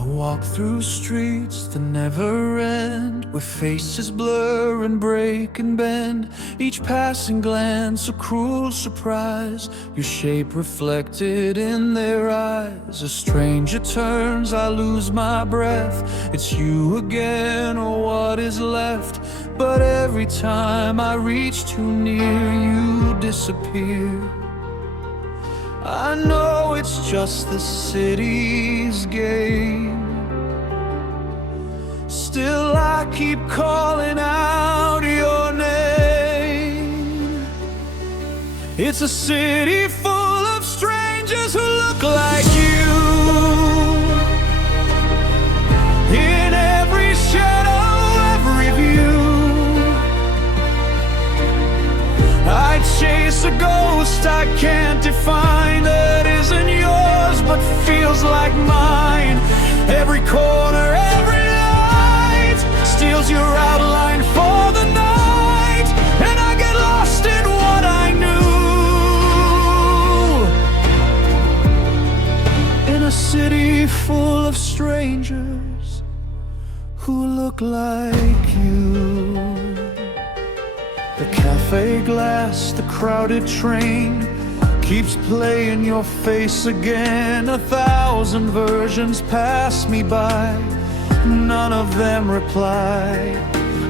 I walk through streets that never end, where faces blur and break and bend. Each passing glance a cruel surprise, your shape reflected in their eyes. A stranger turns, I lose my breath. It's you again, or what is left. But every time I reach too near, you disappear. I know it's just the city's game. Still I keep calling out your name. It's a city full of strangers who look like you. In every shadow, every view, I chase a ghost I can't define, that isn't yours but feels like mine. Every corner, every light steals your outline for the night, and I get lost in what I knew. In a city full of strangers who look like you. The cafe glass, the crowded train keeps playing your face again. 1,000 versions pass me by, none of them reply.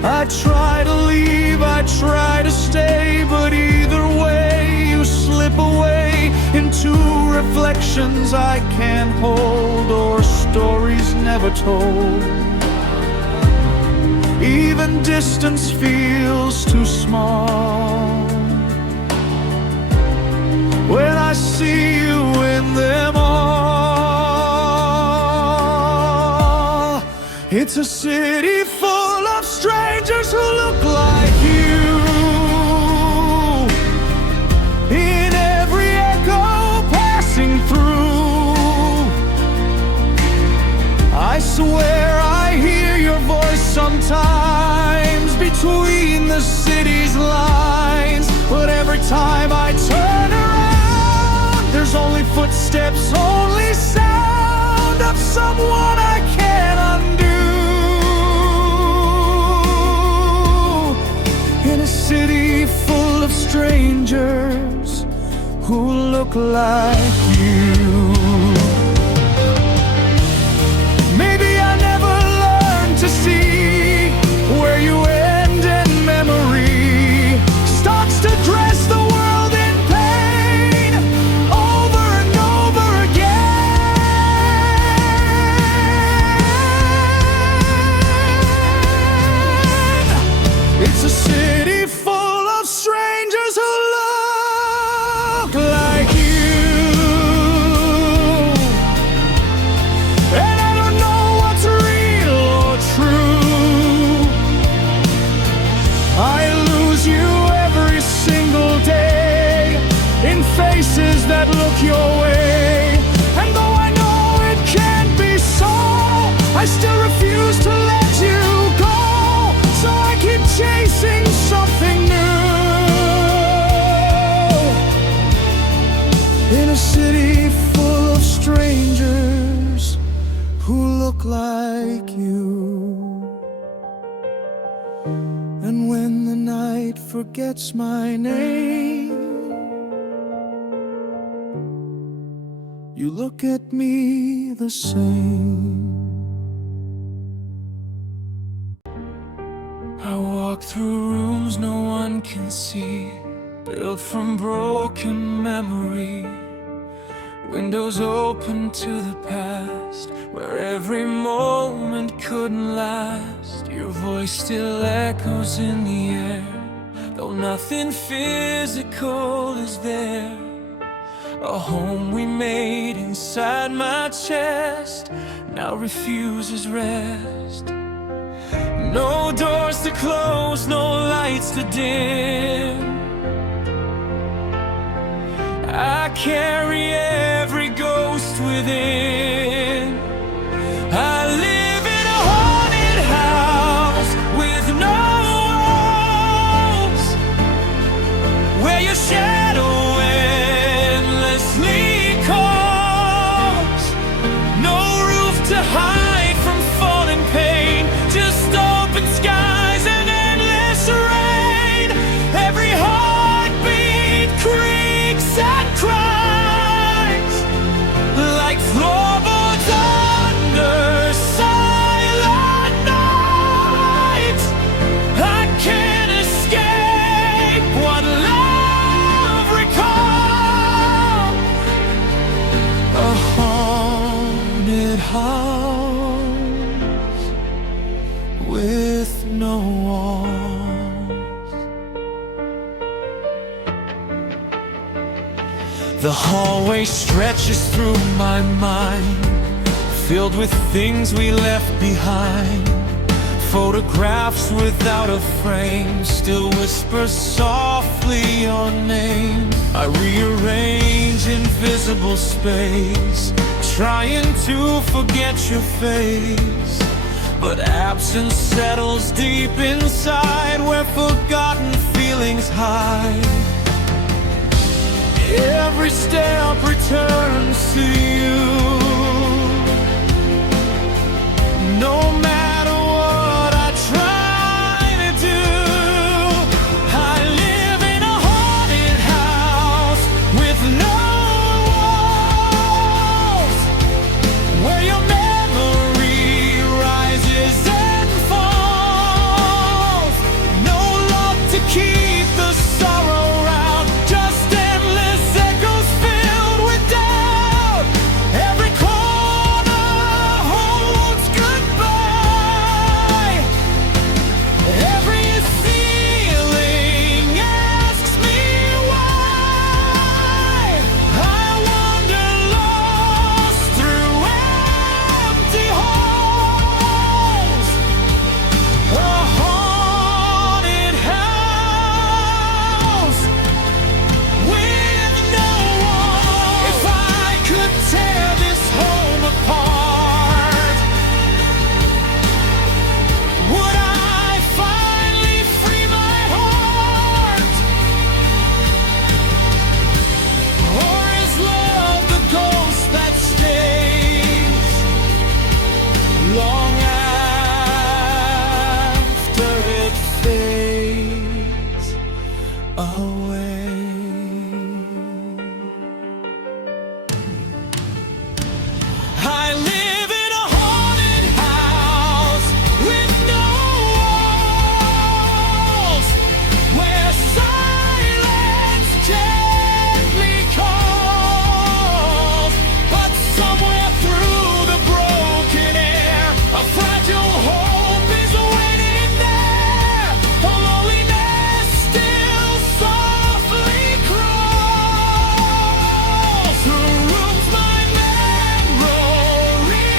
I try to leave, I try to stay, but either way you slip away into reflections I can't hold, or stories never told. Even distance feels too small when I see you in them all. It's a city full of strangers who look like you. In every echo passing through, I swear I hear your voice sometimes between the city's lines. But every time I turn around, there's only footsteps, only sound of someone I can't undo. In a city full of strangers who look like you. Maybe I never learned to see where you end and memory starts to dress the world in pain over and over again. It's a city full of strangers who look like you. And I don't know what's real or true. I lose you every single day in faces that look your way. And though I know it can't be so, I still refuse to let you go. So I keep chasing something new. In a city full of strangers who look like you. And when the night forgets my name, you look at me the same. I walk through rooms no one can see, built from broken memory. Windows open to the past, where every moment couldn't last. Your voice still echoes in the air, though nothing physical is there. A home we made inside my chest now refuses rest. No doors to close, no lights to dim. I carry every ghost within. I live in a haunted house with no walls, where your shadow endlessly calls. No roof to hide. sad cries, like floorboards under silent night. I can't escape what love recalls. A haunted house with no walls. The hallway stretches through my mind, filled with things we left behind. Photographs without a frame still whisper softly your name. I rearrange invisible space, trying to forget your face, but absence settles deep inside, where forgotten feelings hide. Every step returns to you, no matter what I try to do. I live in a haunted house with no walls, where your memory rises and falls. No love to keep the sorrow around, just endless echoes filled with doubt. Every corner holds goodbye, every ceiling asks me why. I wander lost through empty halls, a haunted house with no walls. If I could tear this home apart, would I finally free my heart? Or is love the ghost that stays long after it fades away? I live in a haunted house with no walls, where silence gently calls. But somewhere through the broken air, a fragile hope is waiting there. The loneliness still softly crawls through rooms my memory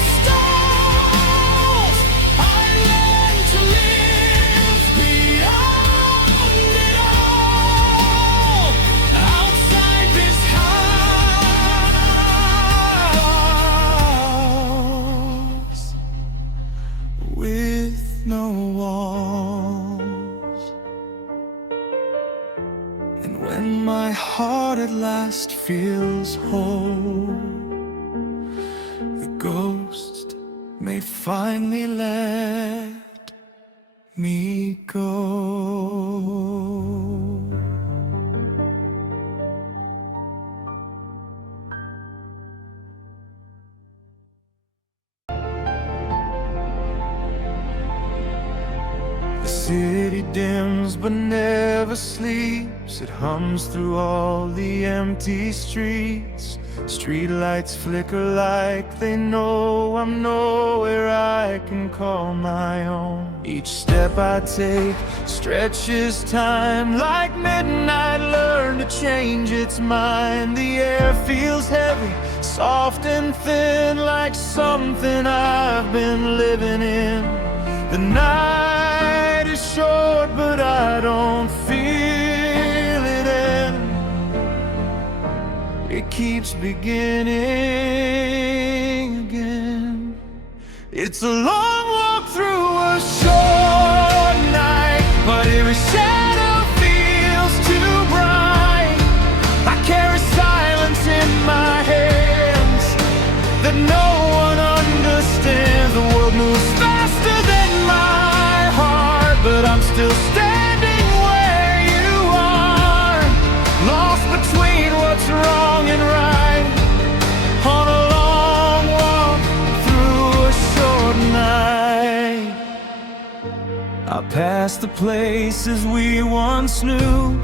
installs. I learn to live beyond it all, outside this house with no walls. And when my heart at last feels whole, the ghost may finally let me go. The city dims but never sleeps. It hums through all the empty streets. Streetlights flicker like they know I'm nowhere I can call my own. Each step I take stretches time, like midnight learned to change its mind. The air feels heavy, soft and thin, like something I've been living in. The night is short, but I don't feel it end. It keeps beginning again. It's a long walk through a short night, but every shadow feels too bright. I carry silence in my hands that no one understands. The world moves faster than my heart, but I'm still standing where you are, lost past the places we once knew,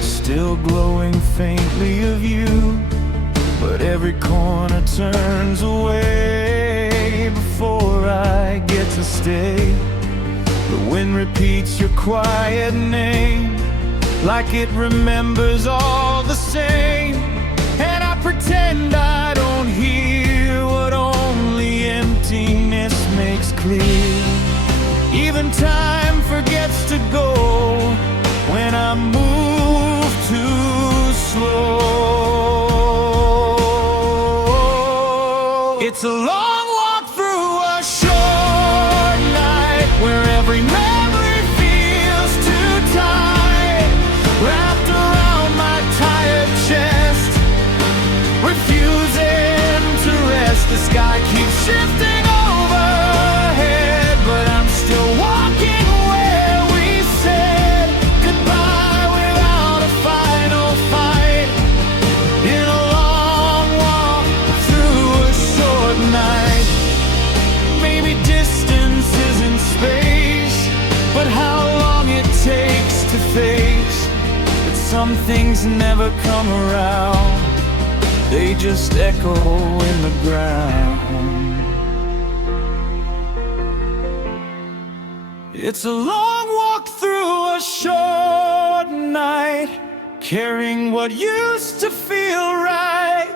still glowing faintly of you. But every corner turns away before I get to stay. The wind repeats your quiet name, like it remembers all the same. And I pretend I don't hear what only emptiness makes clear. Even time forgets to go when I move too slow. It's a long walk through a short night, where every memory feels too tight, wrapped around my tired chest, refusing to rest. The sky keeps shifting overhead, but I'm still walking where we said goodbye without a final fight. In a long walk through a short night. Maybe distance isn't space, but how long it takes to face that some things never come around. They just echo in the ground. It's a long walk through a short night, carrying what used to feel right.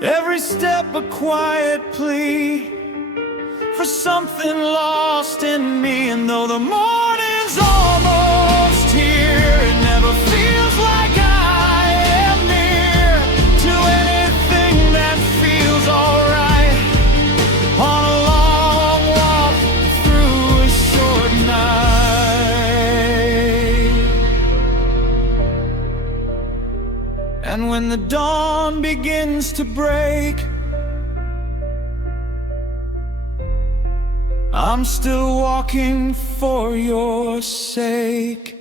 Every step a quiet plea for something lost in me. And though the morning's almost here, it never feels like I am near to anything that feels alright. On a long walk through a short night. And when the dawn begins to break, I'm still walking for your sake.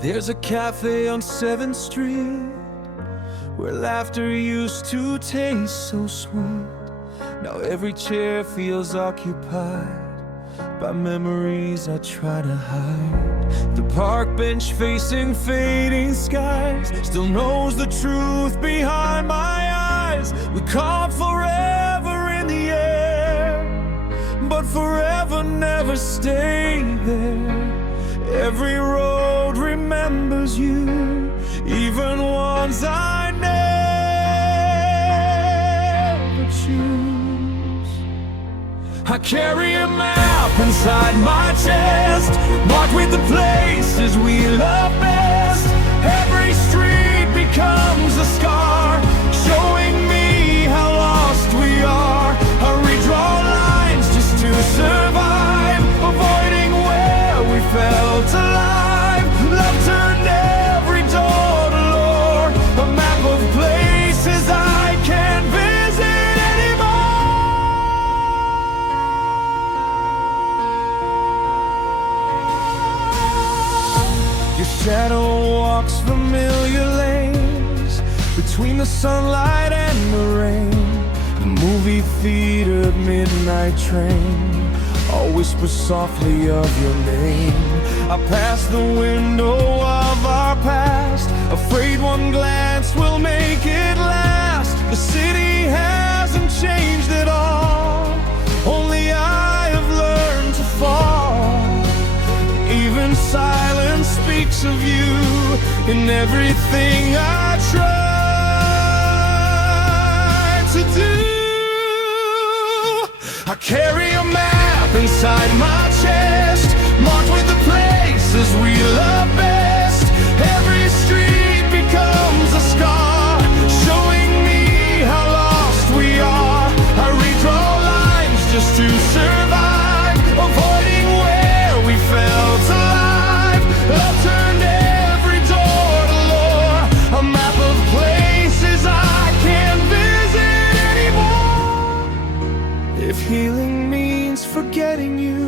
There's a cafe on 7th Street where laughter used to taste so sweet. Now every chair feels occupied by memories I try to hide. The park bench facing fading skies still knows the truth behind my eyes. We caught forever in the air, but forever never stayed there. Every road remembers you, even ones I never choose. I carry a map inside my chest, marked with the places we love best. Every street becomes a scar, showing me how lost we are. I redraw lines just to survive, avoiding where we felt alive. Love turned every door to lore, a map of places I can't visit anymore. Your shadow walks familiar lanes between the sunlight and the rain. The movie theater midnight train, I'll whisper softly of your name. I pass the window of our past, afraid one glance will make it last. The city hasn't changed at all, only I have learned to fall. Even silence speaks of you in everything I try to do. I carry a map inside my chest, marked with the places we love best. Every street becomes a scar, showing me how lost we are. I redraw lines just to survive, avoiding where we felt alive. Love turned every door to lore, a map of places I can't visit anymore. If healing means forgetting you,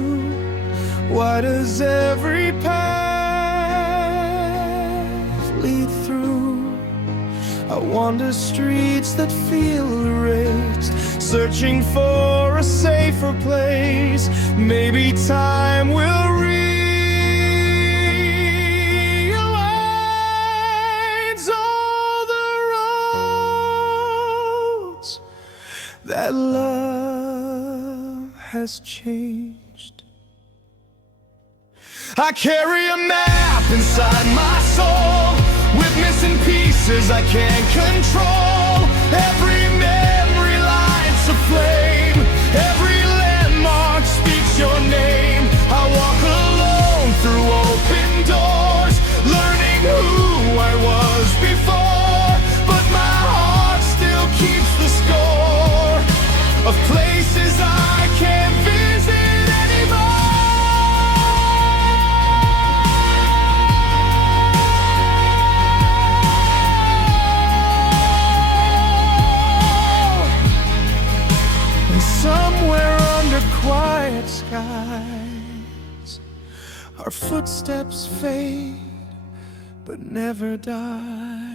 wander streets that feel erased, searching for a safer place. Maybe time will realign all the roads that love has changed. I carry a map inside my soul, with missing pieces I can't control. Every memory lights a flame, every landmark speaks your name. I walk alone through open doors, learning who I was before, but my heart still keeps the score of places I can't visit anymore. Somewhere under quiet skies, our footsteps fade but never die.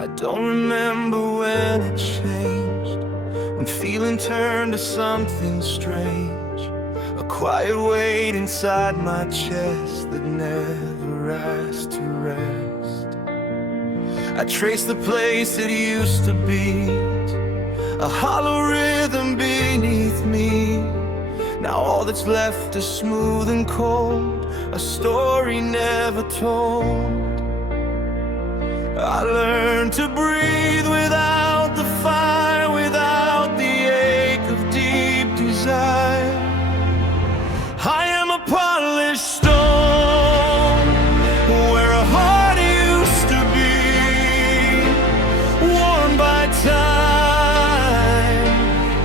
I don't remember when it changed, when feeling turned to something strange, a quiet weight inside my chest that never asked to rest. I trace the place it used to be, a hollow rhythm beneath me. Now all that's left is smooth and cold, a story never told. I learned to breathe without the fire, without the ache of deep desire. I am a polished stone, where a heart used to be, worn by time,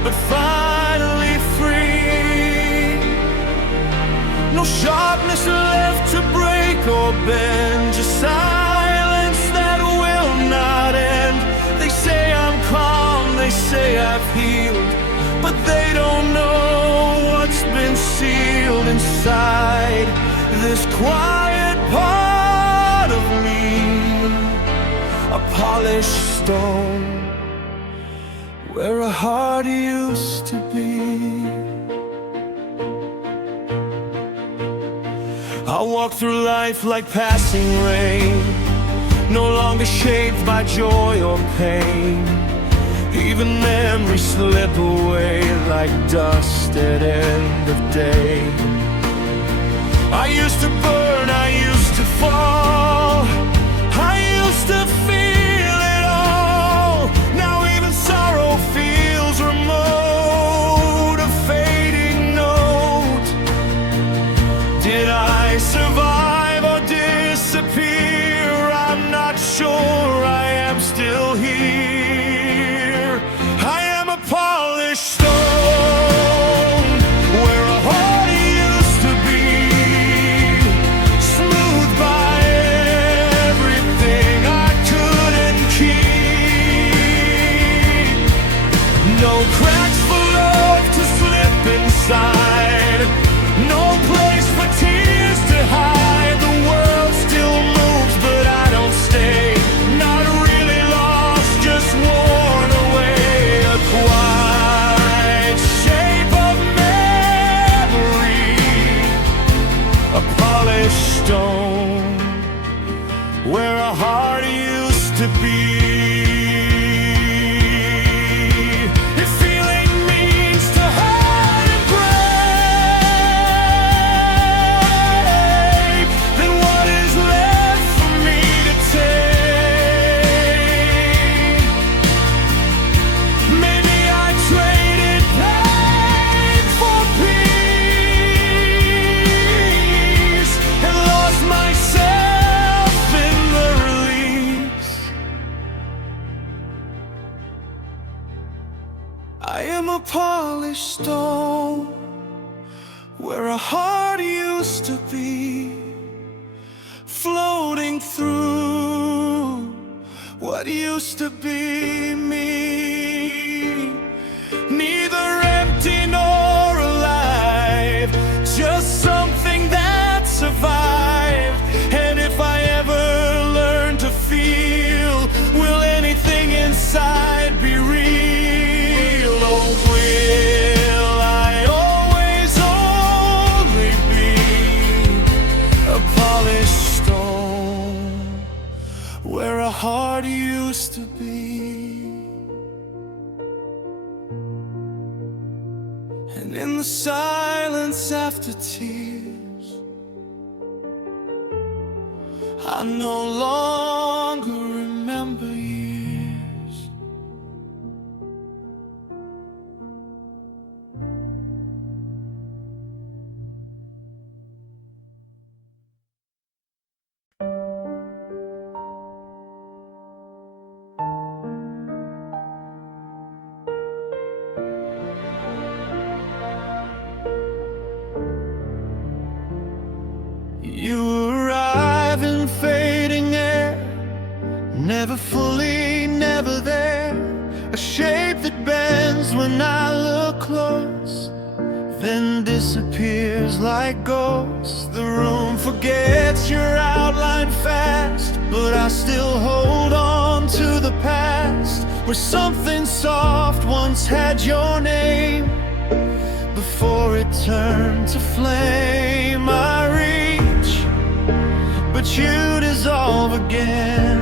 but finally free. No sharpness left to break or bend, just silence that will not end. They say I'm calm, they say I've healed, but they don't know what's been sealed inside this quiet part of me. A polished stone, where a heart used to be. I walk through life like passing rain, no longer shaped by joy or pain. Even memories slip away like dust at end of day. I used to burn, I used to fall, I used to feel it all. Now even sorrow feels remote, a fading note. Did I survive or disappear? I'm not sure, I am still here. I am a polished stone, where a heart used to be, smooth by I am a polished stone where a heart used to be, floating through what used to be me. Neither empty nor alive, just something that survived. And if I ever learn to feel, will anything inside be real? Or will I always only be a polished stone where a heart used to be? And in the silence after tears, I no longer remember years. You arrive in fading air, never fully, never there. A shape that bends when I look close, then disappears like ghosts. The room forgets your outline fast, but I still hold on to the past, where something soft once had your name. Before it turned to flame, I reach, but you dissolve again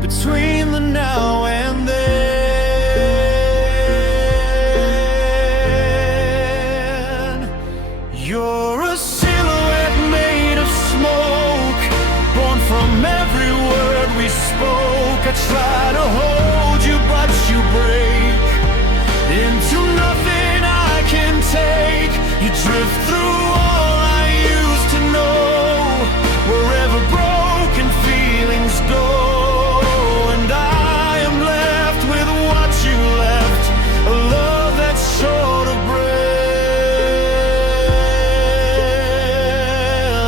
between the now and then. You're a silhouette made of smoke, born from every word we spoke. I try to hold you, but you break into nothing I can take. You drift through all I used to know, wherever broken feelings go. And I am left with what you left, a love that's short of breath.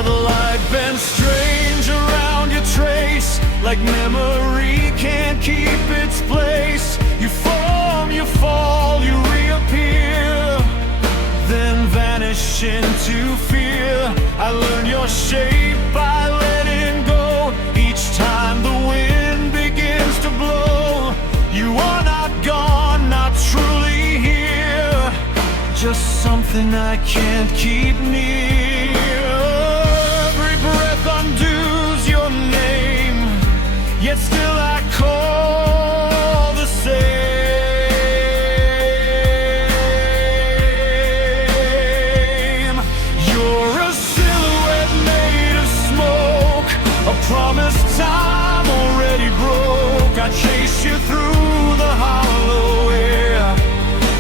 The light bends strange around your trace, like memory can't keep its place. You form, you fall, you reappear, then vanish into fear. I learn your shape by letting go. Each time the wind begins to blow, you are not gone, not truly here, just something I can't keep near. Every breath undoes your name, yet still I call the same. Promised time already broke. I chase you through the hollow air,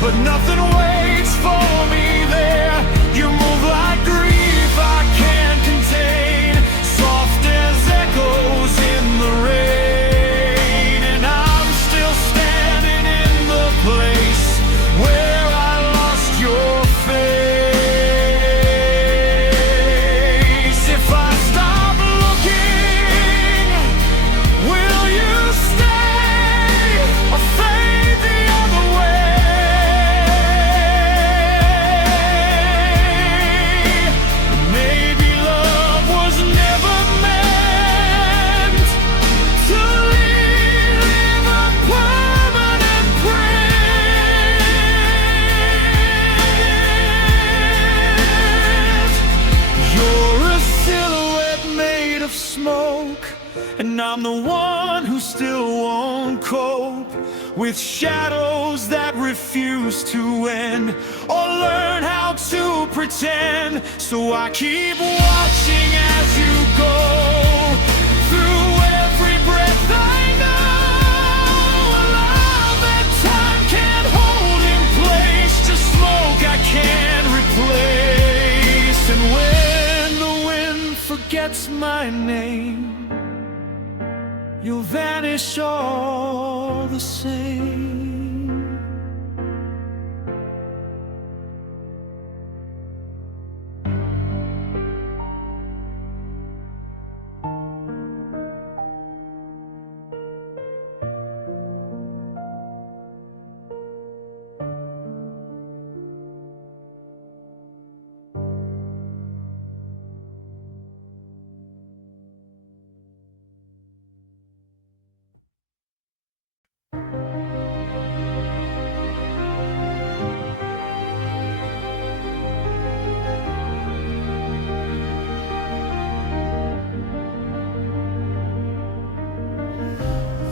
but nothing waits for me there. You move like grief I can't contain, soft as echoes in the rain. And I'm still standing in the place where I lost your face. If I stop looking, will you stay or fade the other way? Maybe love was never meant to leave a permanent print. You're a silhouette made of smoke, and I'm the one who still won't cope with shadows that refuse to end or learn how to pretend. So I keep watching as you go through every breath I know. A love that time can't hold in place, just smoke I can't replace. And when the wind forgets my name, you'll vanish all the same.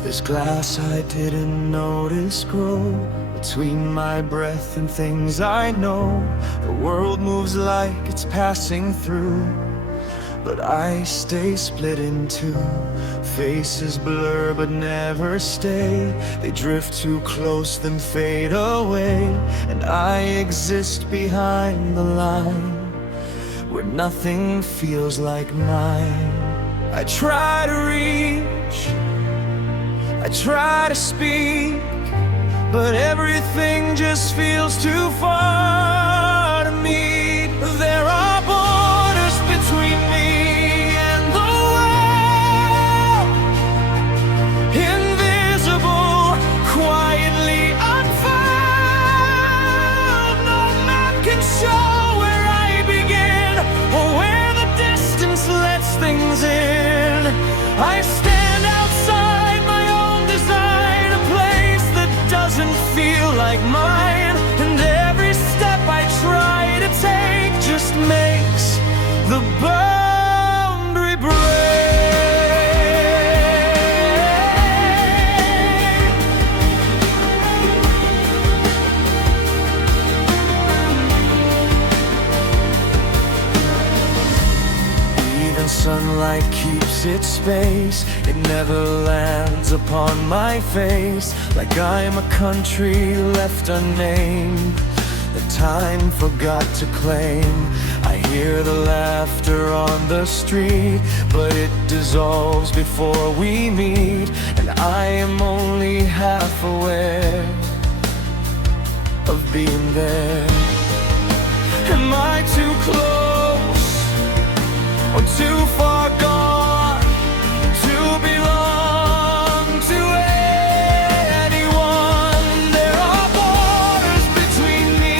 This glass I didn't notice grow between my breath and things I know. The world moves like it's passing through, but I stay split in two. Faces blur but never stay. They drift too close then fade away, and I exist behind the line where nothing feels like mine. I try to reach, I try to speak, but everything just feels too far to meet. There are borders between me and the world, invisible, quietly unfurled. No map can show where I begin or where the distance lets things in. I stand outside my own design, a place that doesn't feel like mine, and every step I try to take just makes the boundary break. Even sunlight keeps its space, it never lands upon my face, like I'm a country left unnamed that time forgot to claim. I hear the laughter on the street, but it dissolves before we meet, and I am only half aware of being there. Am I too close or too far gone to belong to anyone? There are borders between me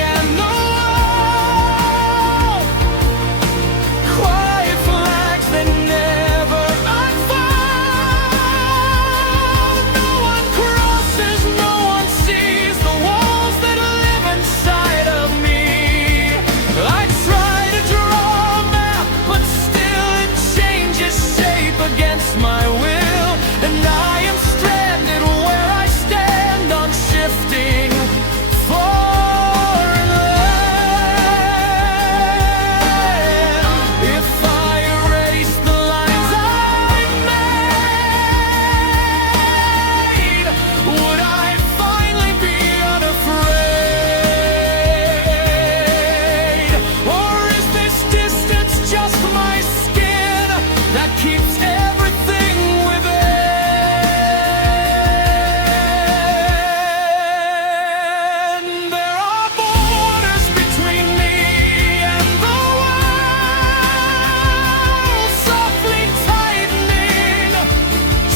and the world, quiet flags that never unfold. No one crosses, no one sees the walls that live inside of me. I try to draw a map, but still it changes shape against my will, and I am stranded where I stand, unshifting, foreign land. If I erase the lines I made, would I finally be unafraid? Or is this distance just my skin that keeps everything within? There are borders between me and the world, softly tightening,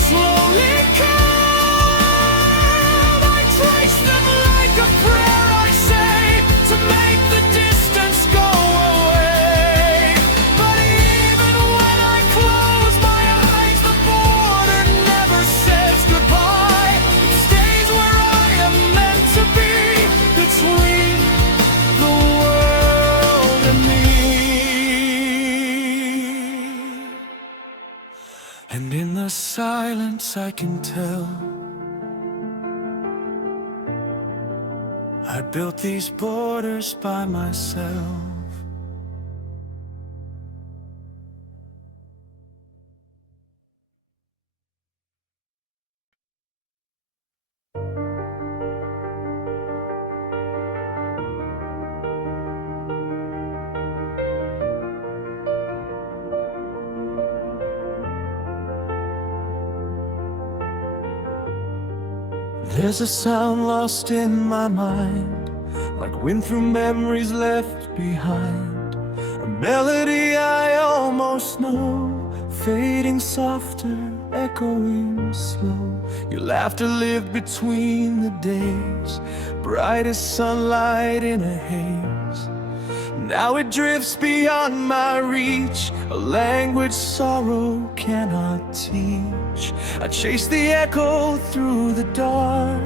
slowly calm. I trace them like a prayer I say to make the distance go away. But even when I close my eyes, the border never says goodbye. It stays where I am meant to be, between the world and me. And in the silence I can tell I built these borders by myself. There's a sound lost in my mind, like wind through memories left behind. A melody I almost know, fading softer, echoing slow. Your laughter lived between the days, bright as sunlight in a haze. Now it drifts beyond my reach, a language sorrow cannot teach. I chase the echo through the dark,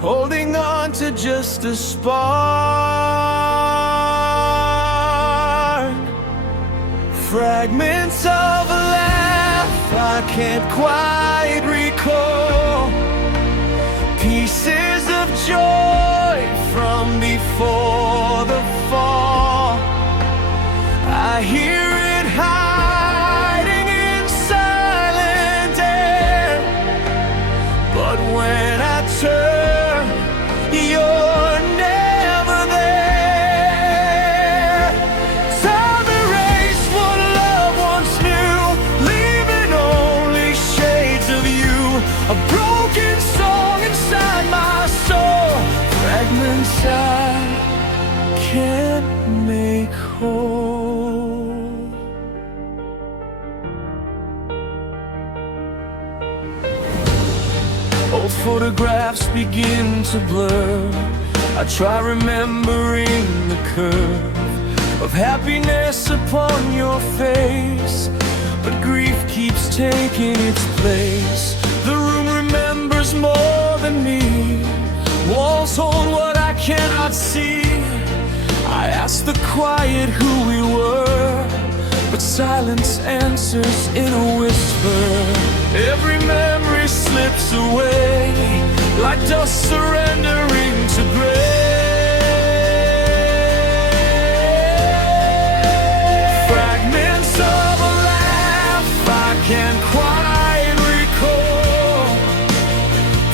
holding on to just a spark. Fragments of a laugh I I can't quite recall. Pieces of joy from before the fall. I hear it hiding in silent air, but when I turn, you're never there. Time erased what love once knew, leaving only shades of you. A broken song inside my soul, fragments I can't make whole. Old photographs begin to blur. I try remembering the curve of happiness upon your face, but grief keeps taking its place. The room remembers more than me. Walls hold what I cannot see. I ask the quiet who we were, but silence answers in a whisper. Every memory slips away, like dust surrendering to gray. Fragments of a laugh I can't quite recall.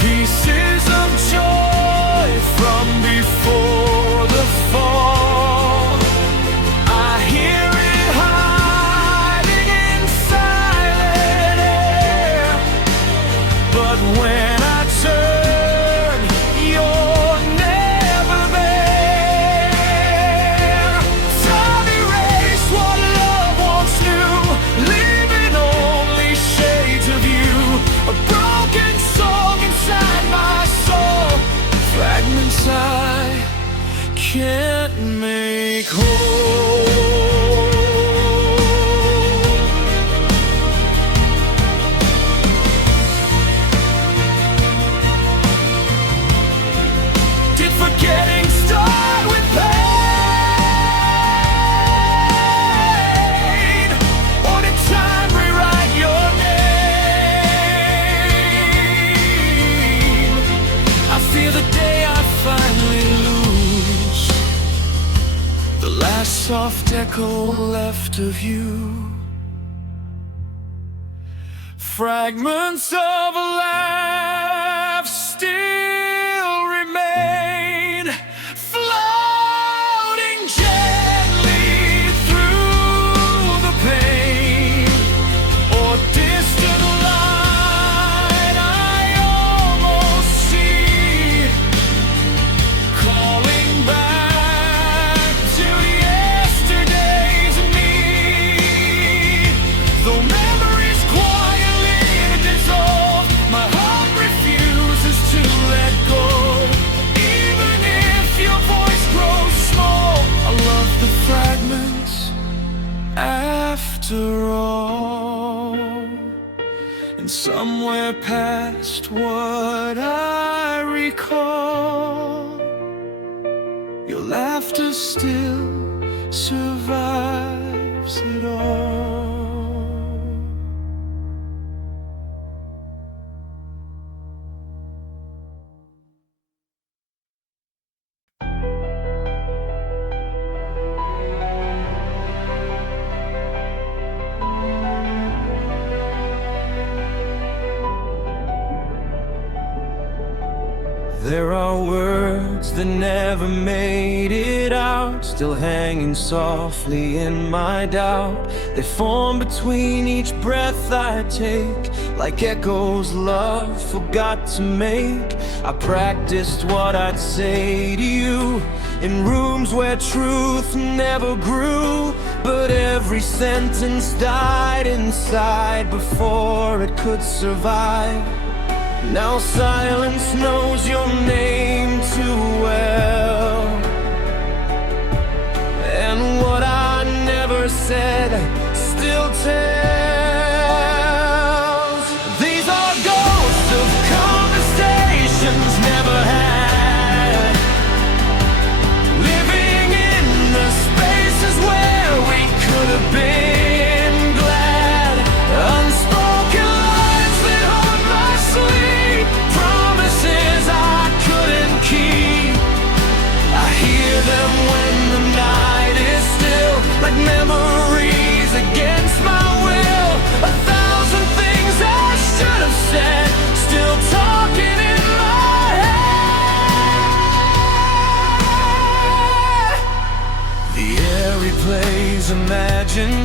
Pieces of joy from before the fall. I hear it hiding in silent air, but when I turn, you're never there. Time erased what love once knew, leaving only shades of you. A broken song inside my soul, fragments I can't make whole. Did forgetting start with pain, or did time rewrite your name? I fear the day I finally lose the last soft echo left of you. Fragments of a laugh still remain, floating gently through the pain, or distant light I almost see, calling back to yesterday's me. Though memories quietly dissolve, my heart refuses to let go. Even if your voice grows small, I love the fragments after all. And somewhere past what I recall, your laughter still survives it all. There are words that never made it out, still hanging softly in my doubt. They form between each breath I take, like echoes love forgot to make. I practiced what I'd say to you in rooms where truth never grew, but every sentence died inside before it could survive. Now silence knows your name too well, and what I never said still tells. These are ghosts of conversations never had, living in the spaces where we could have been glad. Unspoken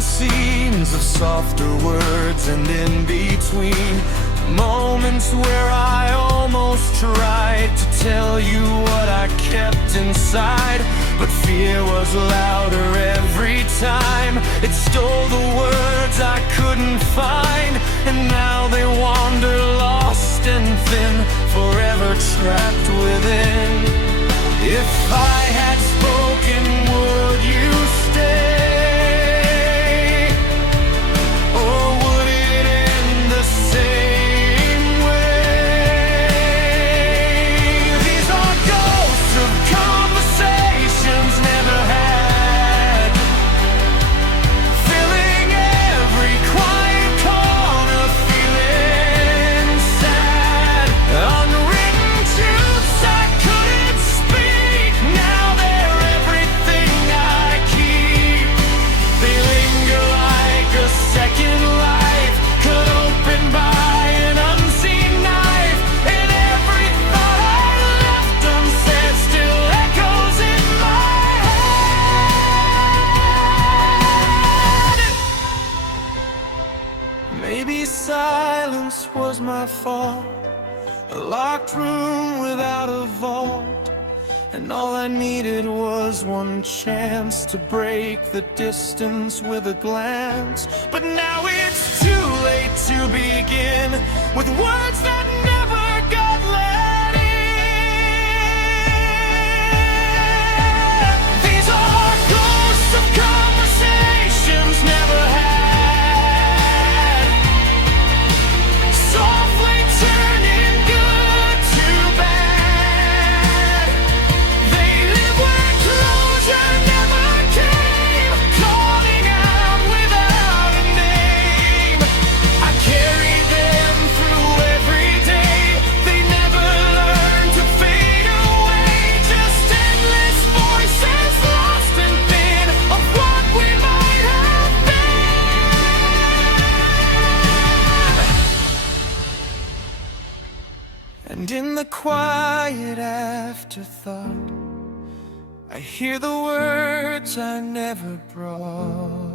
scenes of softer words, and in between, moments where I almost tried to tell you what I kept inside, but fear was louder every time. It stole the words I couldn't find, and now they wander lost and thin, forever trapped within. If I had spoken, would you stay? Maybe silence was my fault, a locked room without a vault, and all I needed was one chance to break the distance with a glance. But now it's too late to begin with words that never got let in. These are ghosts of conversations never had, and in the quiet afterthought, I hear the words I never brought.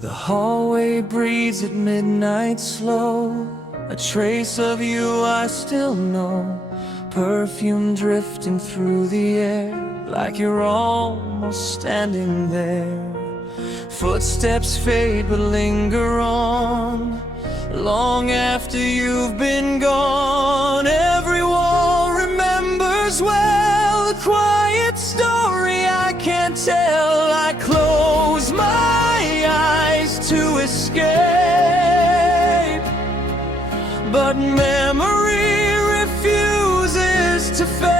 The hallway breathes at midnight slow, a trace of you I still know, perfume drifting through the air, like you're almost standing there. Footsteps fade but linger on, long after you've been gone. Every wall remembers well a quiet story I can't tell. I close my eyes to escape, but memory refuses to fade.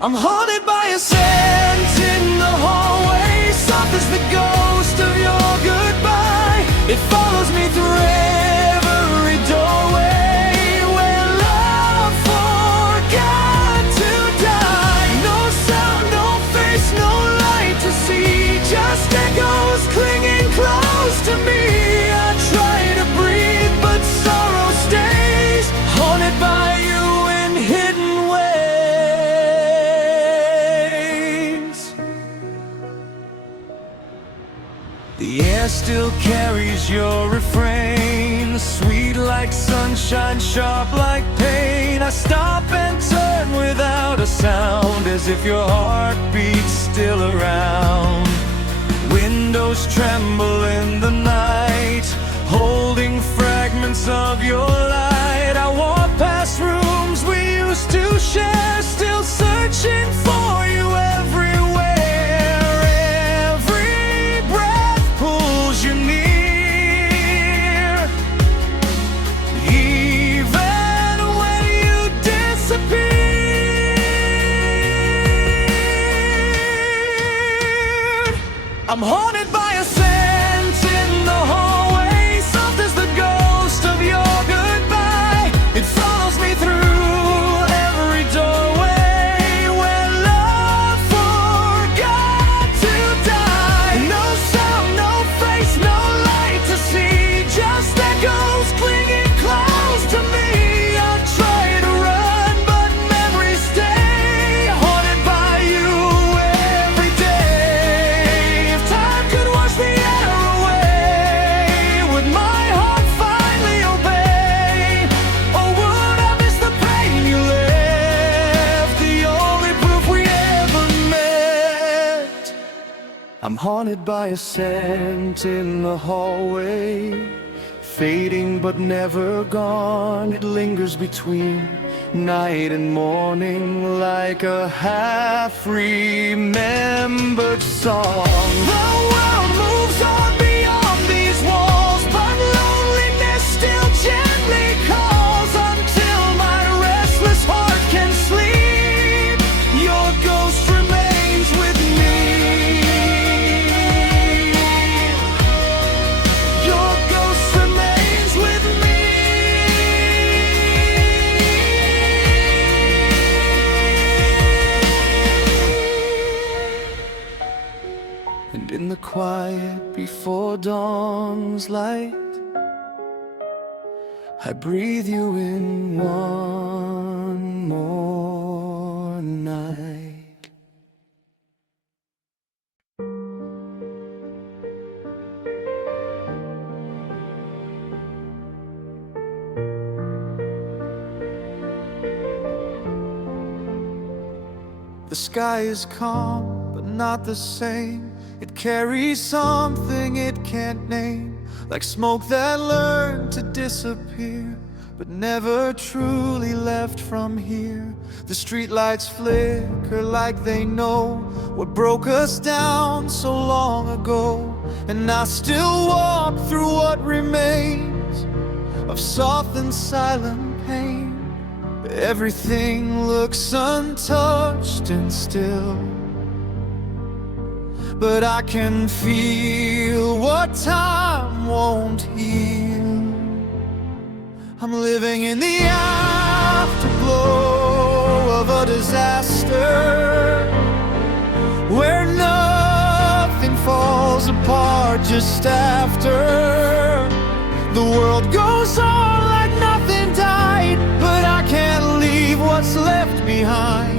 I'm haunted by a scent in the hallway, soft as the ghost of your goodbye. It follows me through every doorway where love forgot to die. No sound, no face, no light to see, just echoes clinging close to me. I try to breathe, but sorrow stays, haunted by you in hidden ways. The air still carries your refrain, sweet like sunshine, sharp like pain. I stop and turn without a sound, as if your heart beats still around. Windows tremble in the night, holding fragments of your light. I walk past rooms we used to share, still searching for you everywhere. Every breath pulls you near, even when you disappear. I'm haunted by a scent haunted by a scent in the hallway, fading but never gone. It lingers between night and morning like a half-remembered song. The world moves on beyond these walls, but loneliness still gently calls. Until my restless heart can sleep, your ghost remains with me. Your ghost remains with me. And in the quiet before dawn's light, I breathe you in one more night. The sky is calm, but not the same. It carries something it can't name, like smoke that learned to disappear, but never truly left from here. The streetlights flicker like they know what broke us down so long ago, and I still walk through what remains of soft and silent pain. Everything looks untouched and still, but I can feel what time won't heal. I'm living in the afterglow of a disaster, where nothing falls apart just after. The world goes on like nothing died, but I can't leave what's left behind.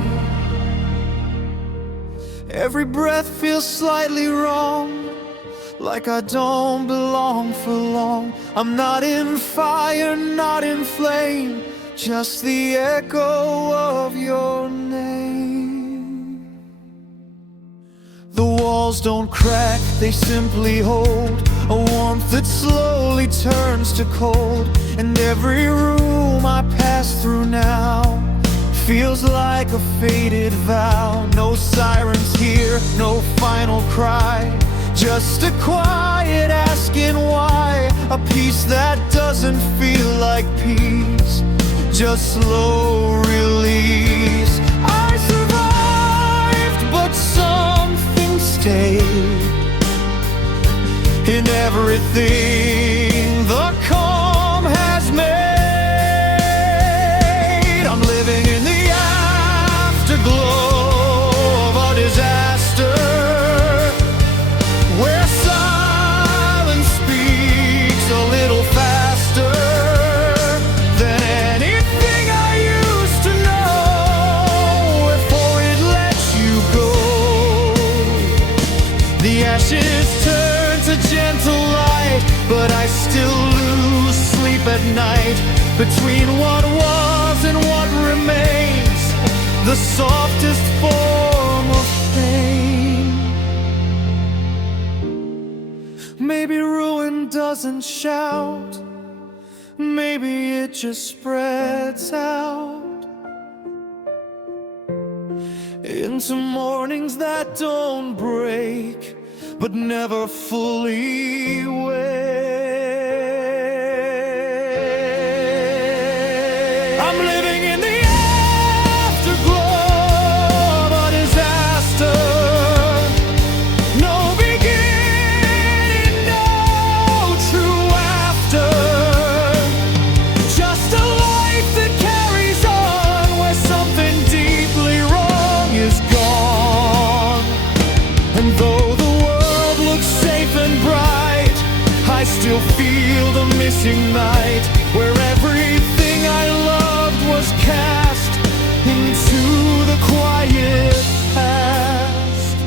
Every breath feels slightly wrong, like I don't belong for long. I'm not in fire, not in flame, just the echo of your name. The walls don't crack, they simply hold a warmth that slowly turns to cold. And every room I pass through now feels like a faded vow. No sirens here, no final cry, just a quiet asking why. A peace that doesn't feel like peace, just slow release. I survived, but something stayed in everything the calm has made. I'm living in the afterglow of a disaster, where silence speaks a little faster than anything I used to know before it lets you go. The ashes turn to gentle light, but I still lose sleep at night between what was and what remains, the softest form of pain. Maybe ruin doesn't shout, maybe it just spreads out into mornings that don't break, but never fully wake. I'm living in the afterglow of a disaster. No beginning, no true after. Just a life that carries on where something deeply wrong is gone. And though the world looks safe and bright, I still feel the missing night, where everything I loved was cast into the quiet past.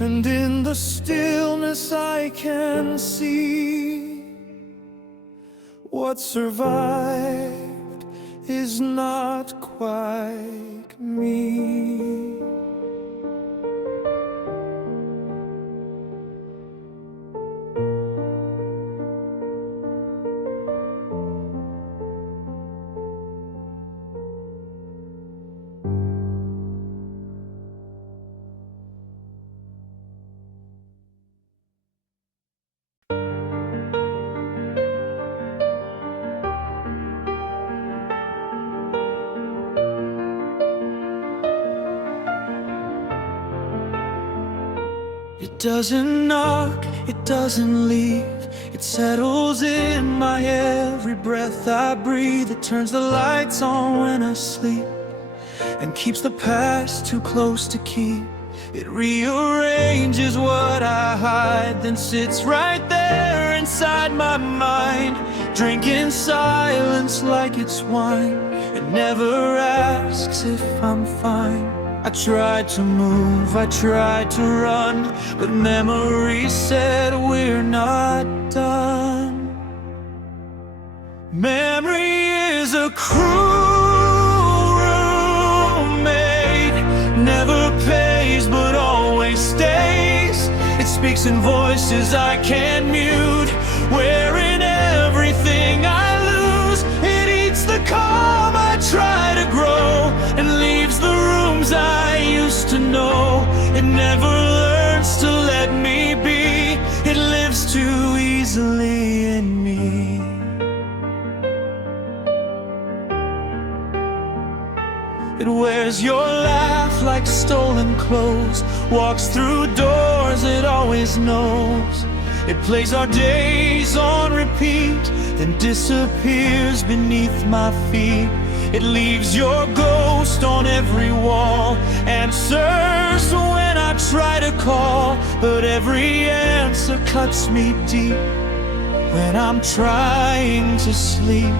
And in the stillness I can see what survived is not quite me. doesn't knock, it doesn't leave. It settles in my every breath I breathe. It turns the lights on when I sleep and keeps the past too close to keep. It rearranges what I hide, then sits right there inside my mind, drinking silence like it's wine. It never asks if I'm fine. I tried to move, I tried to run, but memory said we're not done. Memory is a cruel roommate, never pays but always stays. It speaks in voices I can't mute, wearing everything I lose. It eats the calm I try to grow and leaves the rooms I used to know. It never learns to let me be. It lives too easily in me. It wears your laugh like stolen clothes, walks through doors it always knows. It plays our days on repeat, then disappears beneath my feet. It leaves your ghost on every wall, answers when I try to call, but every answer cuts me deep when I'm trying to sleep.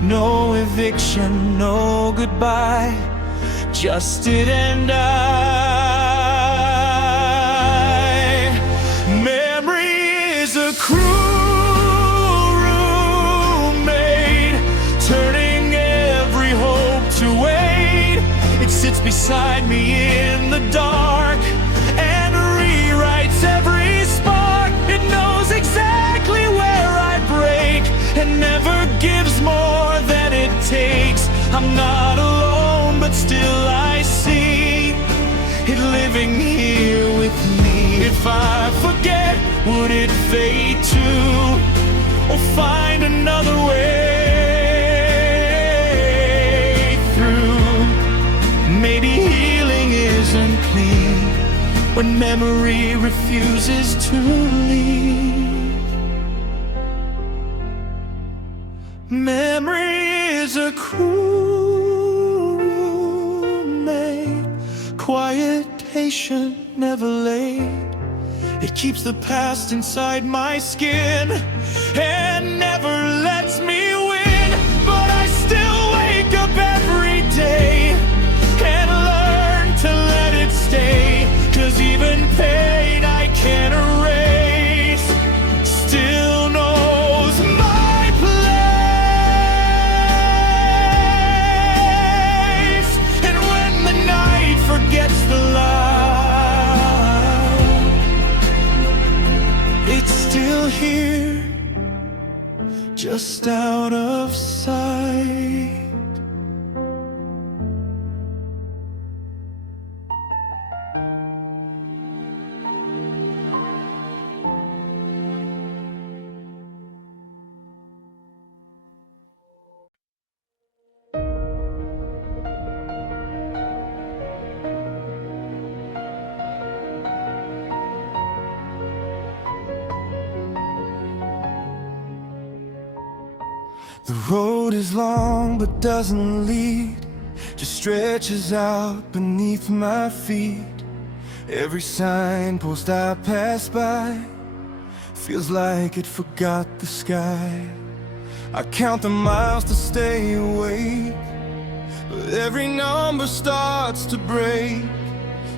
No eviction, no goodbye, just it and I. Memory is a cruel roommate, turning every hope to wait. It sits beside me in the dark and rewrites every spark. It knows exactly where I break and never gives more than it takes. I'm not alone, but still I see it living here with me. If I forget, would it fade too, or find another way through? Maybe healing isn't clean when memory refuses to leave. Memory is a cruel roommate, quiet, patient, never late. It keeps the past inside my skin and never lets me win. But I still wake up every day and learn to let it stay, 'cause even pain I can't erase still knows my place. And when the night forgets the light, it's still here, just out of sight. The road is long but doesn't lead, just stretches out beneath my feet. Every signpost I pass by feels like it forgot the sky. I count the miles to stay awake, but every number starts to break.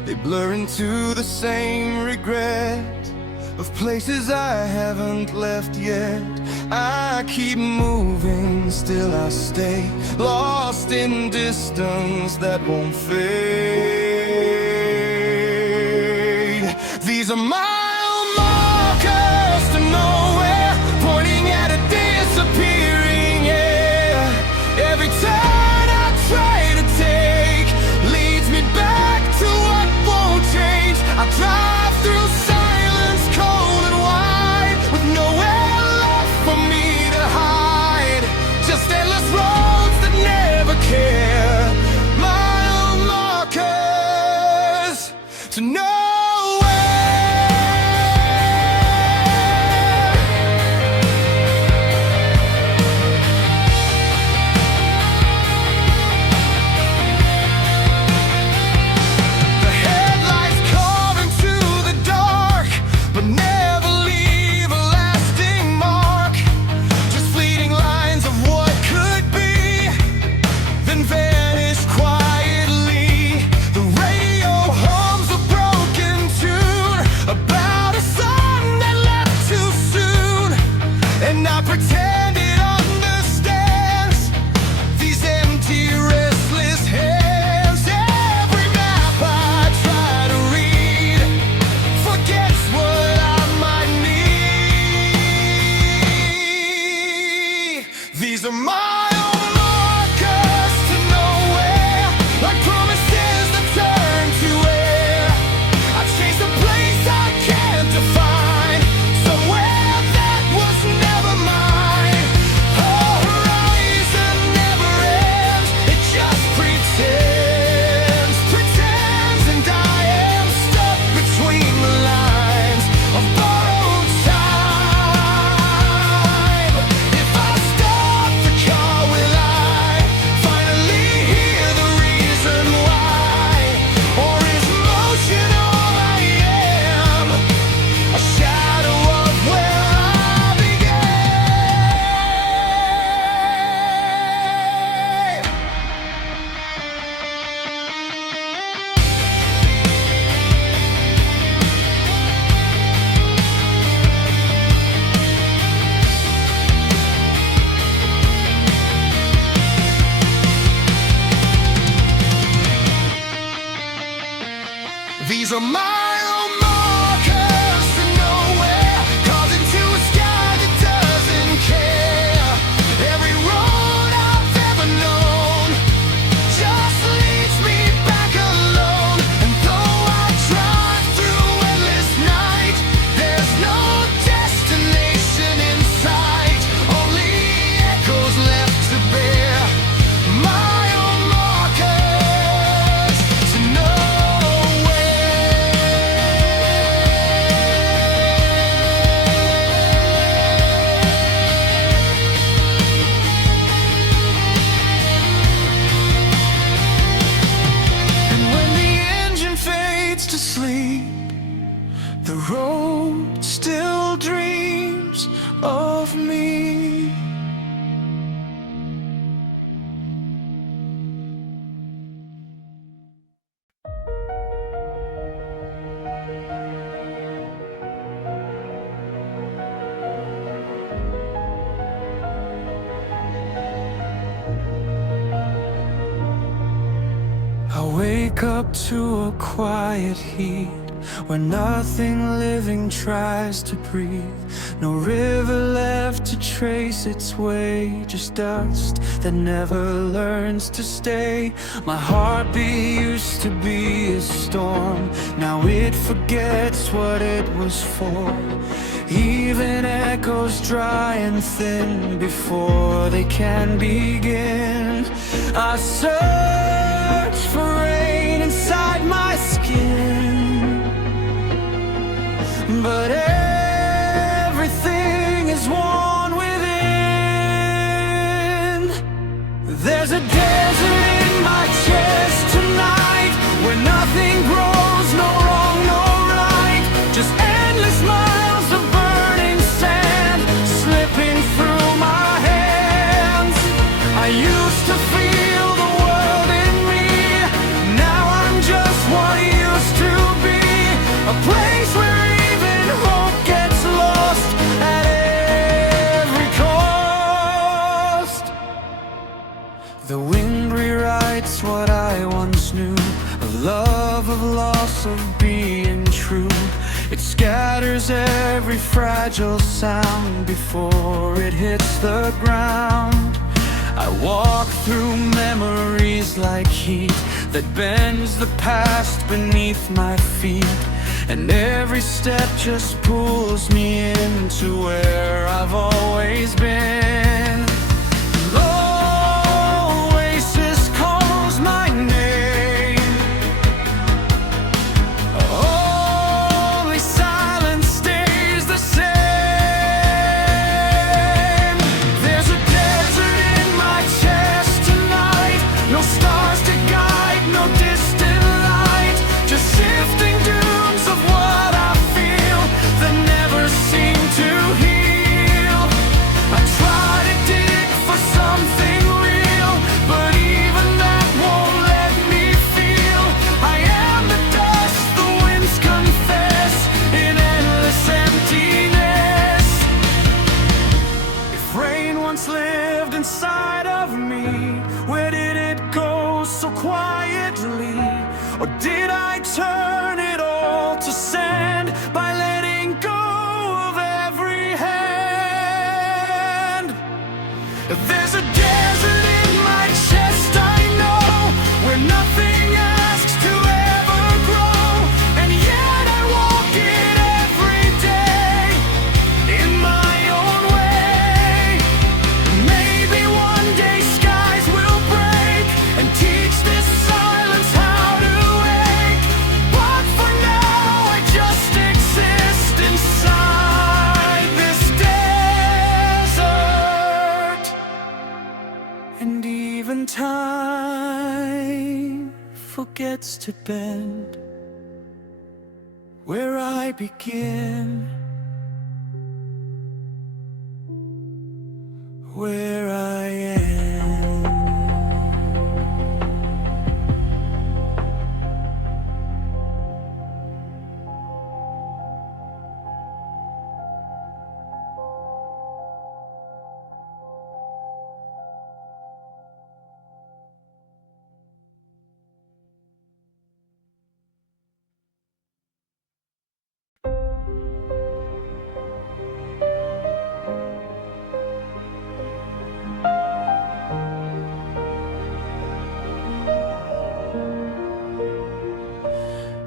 They blur into the same regret of places I haven't left yet. I keep moving, still I stay lost in distance that won't fade. These are mile markers to nowhere, pointing at a disappearing air. Every turn I try to take leads me back to what won't change. I drive through silence, cold and wide, with nowhere left for me to hide. Just endless roads that never care. Mile markers to nowhere. little dreams of me. I wake up to a quiet heat where nothing living tries to breathe. No river left to trace its way, just dust that never learns to stay. My heartbeat used to be a storm, now it forgets what it was for. Even echoes dry and thin before they can begin. I search for rain inside my skin, but everything is worn within. There's a desert in my chest tonight, where nothing grows, no wrong, no right. Just endless miles of burning sand slipping through my hands. I used to feel the world in me, now I'm just what used to be. A place where the wind rewrites what I once knew, of love, of loss, of being true. It scatters every fragile sound before it hits the ground. I walk through memories like heat that bends the past beneath my feet, and every step just pulls me into where I've always been. Lived inside of me, where did it go so quietly? Or did I turn it all to sand by letting go of every hand? There's a desert in my chest, I know, where nothing asks to ever grow, and yet I walk it every day in my own way. Maybe one day skies will break and teach this silence how to wake, but for now I just exist inside this desert. And even time forgets to bend where I begin, where I am.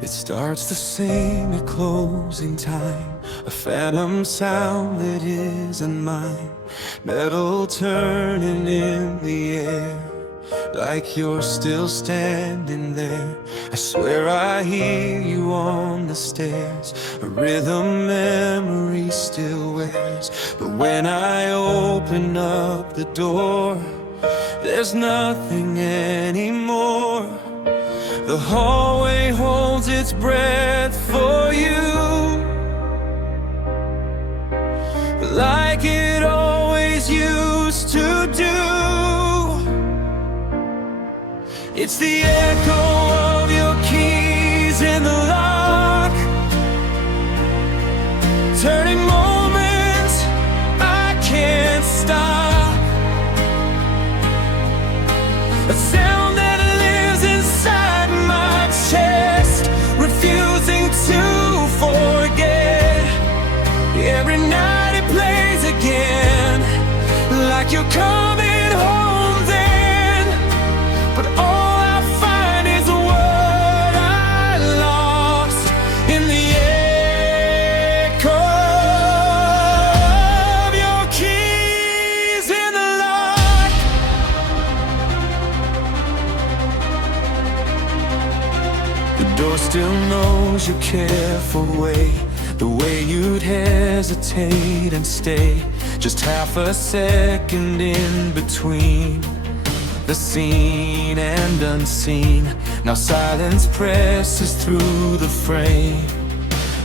It starts to sing at closing time, a phantom sound that isn't mine. Metal turning in the air, like you're still standing there. I swear I hear you on the stairs, a rhythm memory still wears. But when I open up the door, there's nothing anymore. The hallway holds its breath for you, like it always used to do. It's the echo of your keys in the lock, turning moments I can't stop. A sound that lives inside my chest, refusing to forget. Every night it plays again, like you're coming home then. But all I find is what I lost in the echo of your keys in the lock. The door still knows your careful way, the way you'd hesitate and stay just half a second in between the seen and unseen. Now silence presses through the frame,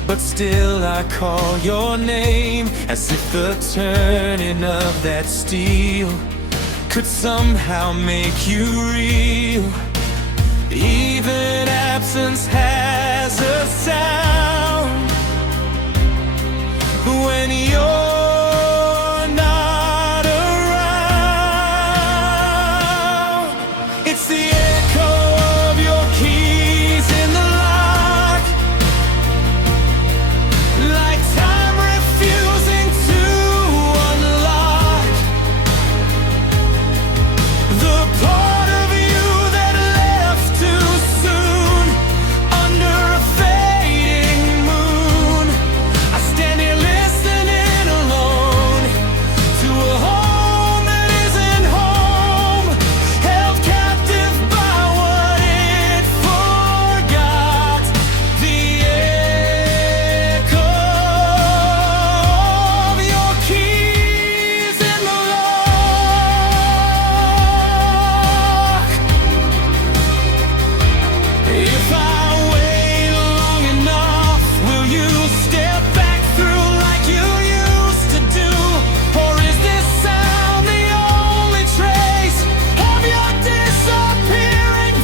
but still I call your name, as if the turning of that steel could somehow make you real. Even absence has a sound when you're not around. It's the echo of your keys in the lock, like time refusing to unlock the part of you that left too soon under a fading moon. I stand here listening alone to a home that isn't home, held captive by what it forgot. The echo of your keys in the lock. If I wait long enough, will you step back through like you used to do? Or is this sound the only trace of your disappearing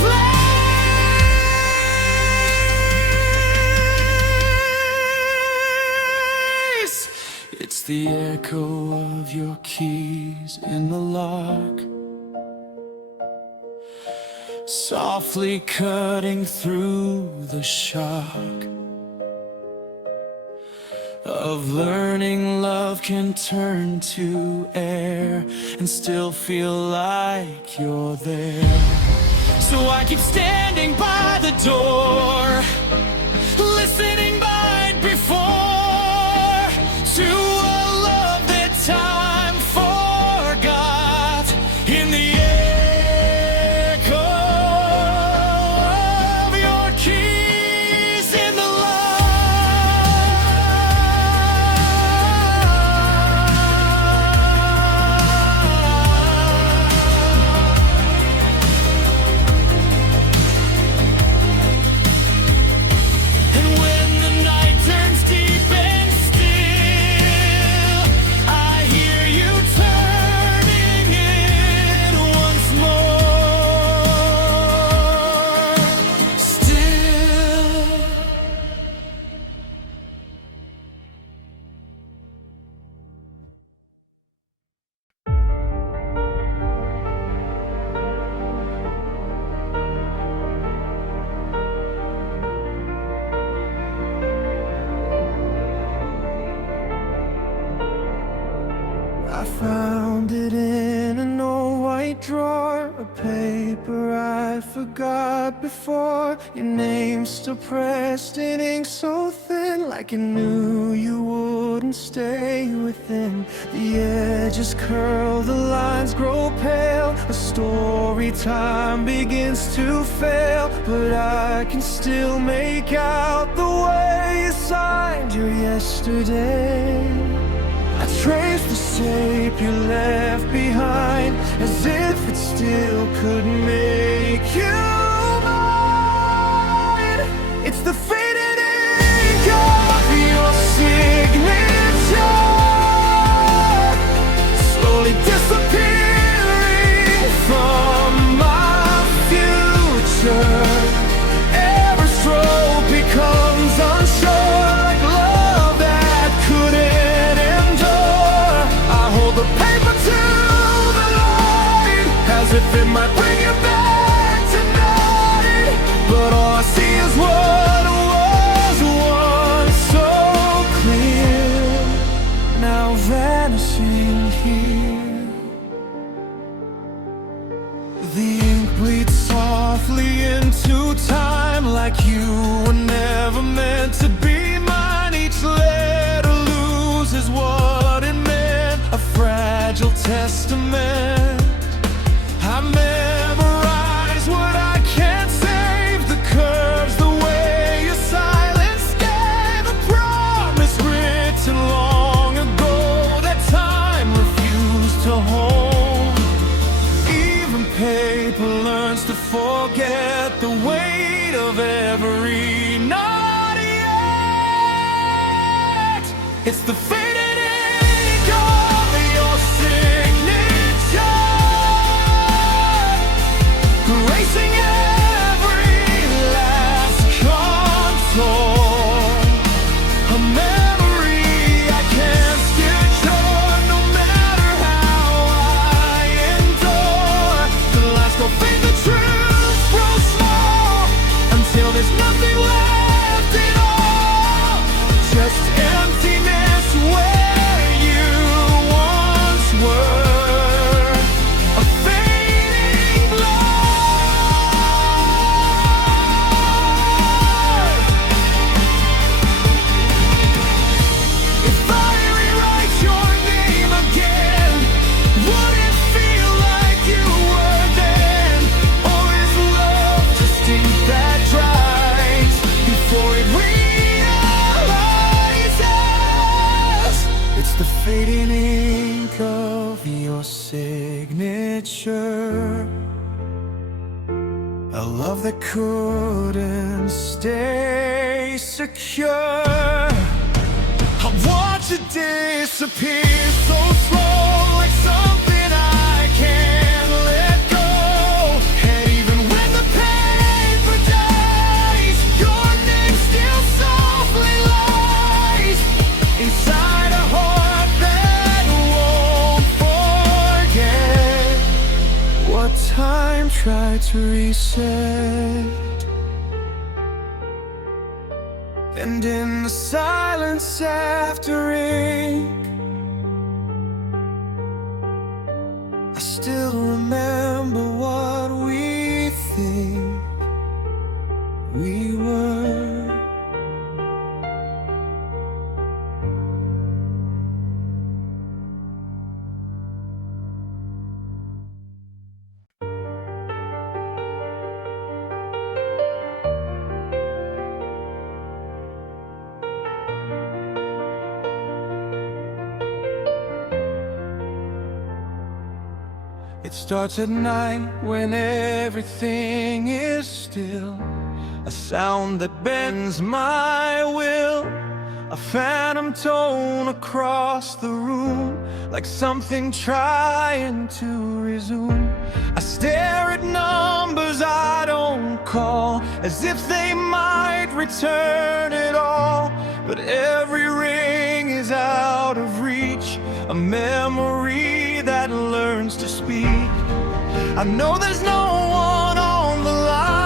place? It's the echo of your keys in the lock, softly cutting through the shock of learning love can turn to air and still feel like you're there. So I keep standing by the door, listening by before to a love that time forgot. In the echo of your keys in the And when the night turns deep and still, I hear you turning it once more. Still. I found it in an old white drawer, a paper I forgot before. Your name still pressed in ink so thin, like it knew you wouldn't stay within. The edges curl, the lines grow pale. A story time begins to fail, but I can still make out the way you signed your yesterday. I trace the shape you left behind, as if it still could make you mine. It's the faded ink of your signature, might bring you back tonight, but all I see is what was once so clear, now vanishing here. The ink bleeds softly into time, like you were never meant to be mine. Each letter loses what it meant, a fragile testament. I memorize what I can't save, the curves, the way your silence gave a promise written long ago that time refused to hold. Even paper learns to forget the weight of every not yet. It's the faded ink of your signature, erasing every last contour. A memory I can't stitch on, no matter how I endure. The lies go fade, the truth grows small, until there's nothing left at all. Just emptiness where you once were, a fading light. If I rewrite your name again, would it feel like you were then? Or is love just ink that dries before it realizes? It's the fading ink of your signature, a love that couldn't stay secure. I watch it disappear so slow, like something I can't let go. And even when the paper dies, your name still softly lies inside a heart that won't forget what time tried to reset. And in the silence after ink, I still remember what we think we were. It starts at night when everything is still, a sound that bends my will, a phantom tone across the room, like something trying to resume. I stare at numbers I don't call, as if they might return at all. But every ring is out of reach, a memory that learns to speak. I know there's no one on the line,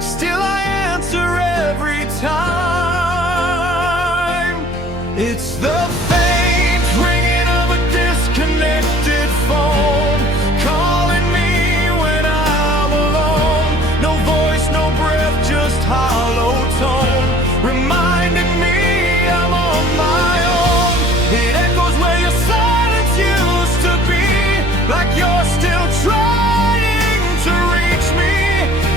still I answer every time. It's the faint ringing of a disconnected phone, calling me when I'm alone. No voice, no breath, just hollow tone, reminding me I'm on my own. It echoes where your silence used to be, like you're still trying to reach me,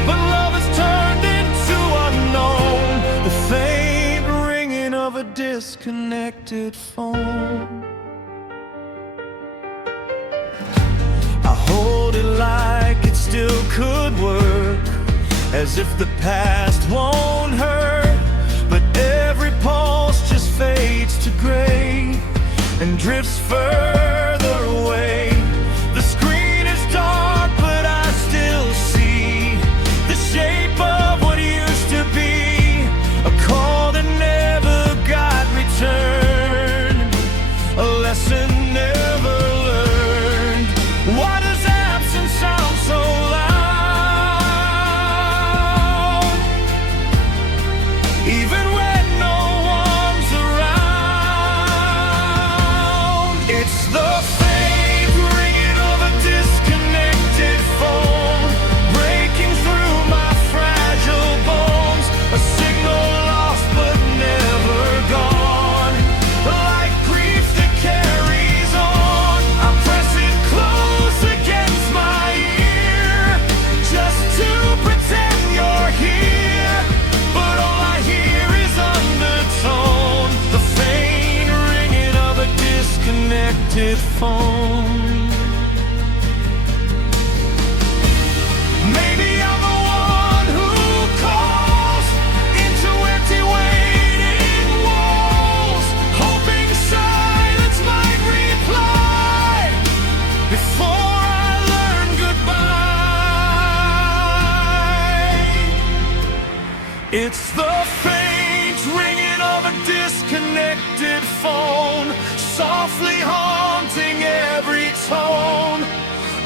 but love has turned into unknown. The faint ringing of a disconnected phone. I hold it like it still could work, as if the past won't hurt. But every pulse just fades to gray and drifts further away. The screen is dark, but I still see the shape of what used to be, a call that never got returned, a lesson never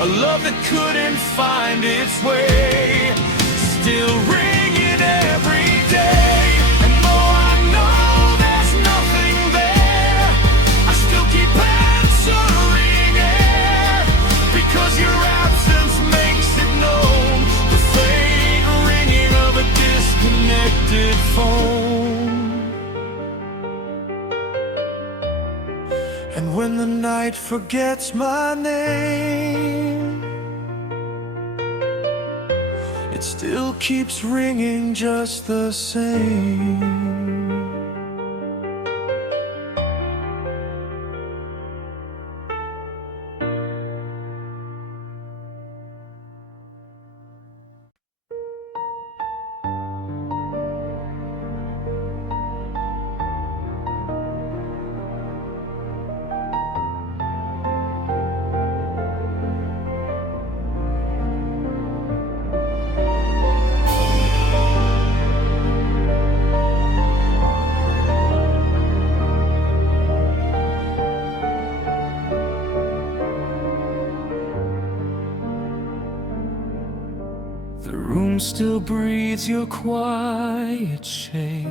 a love that couldn't find its way, still ringing every day. And though I know there's nothing there, I still keep answering air, because your absence makes it known, the faint ringing of a disconnected phone. And when the night forgets my name, it still keeps ringing just the same. The room still breathes your quiet shade,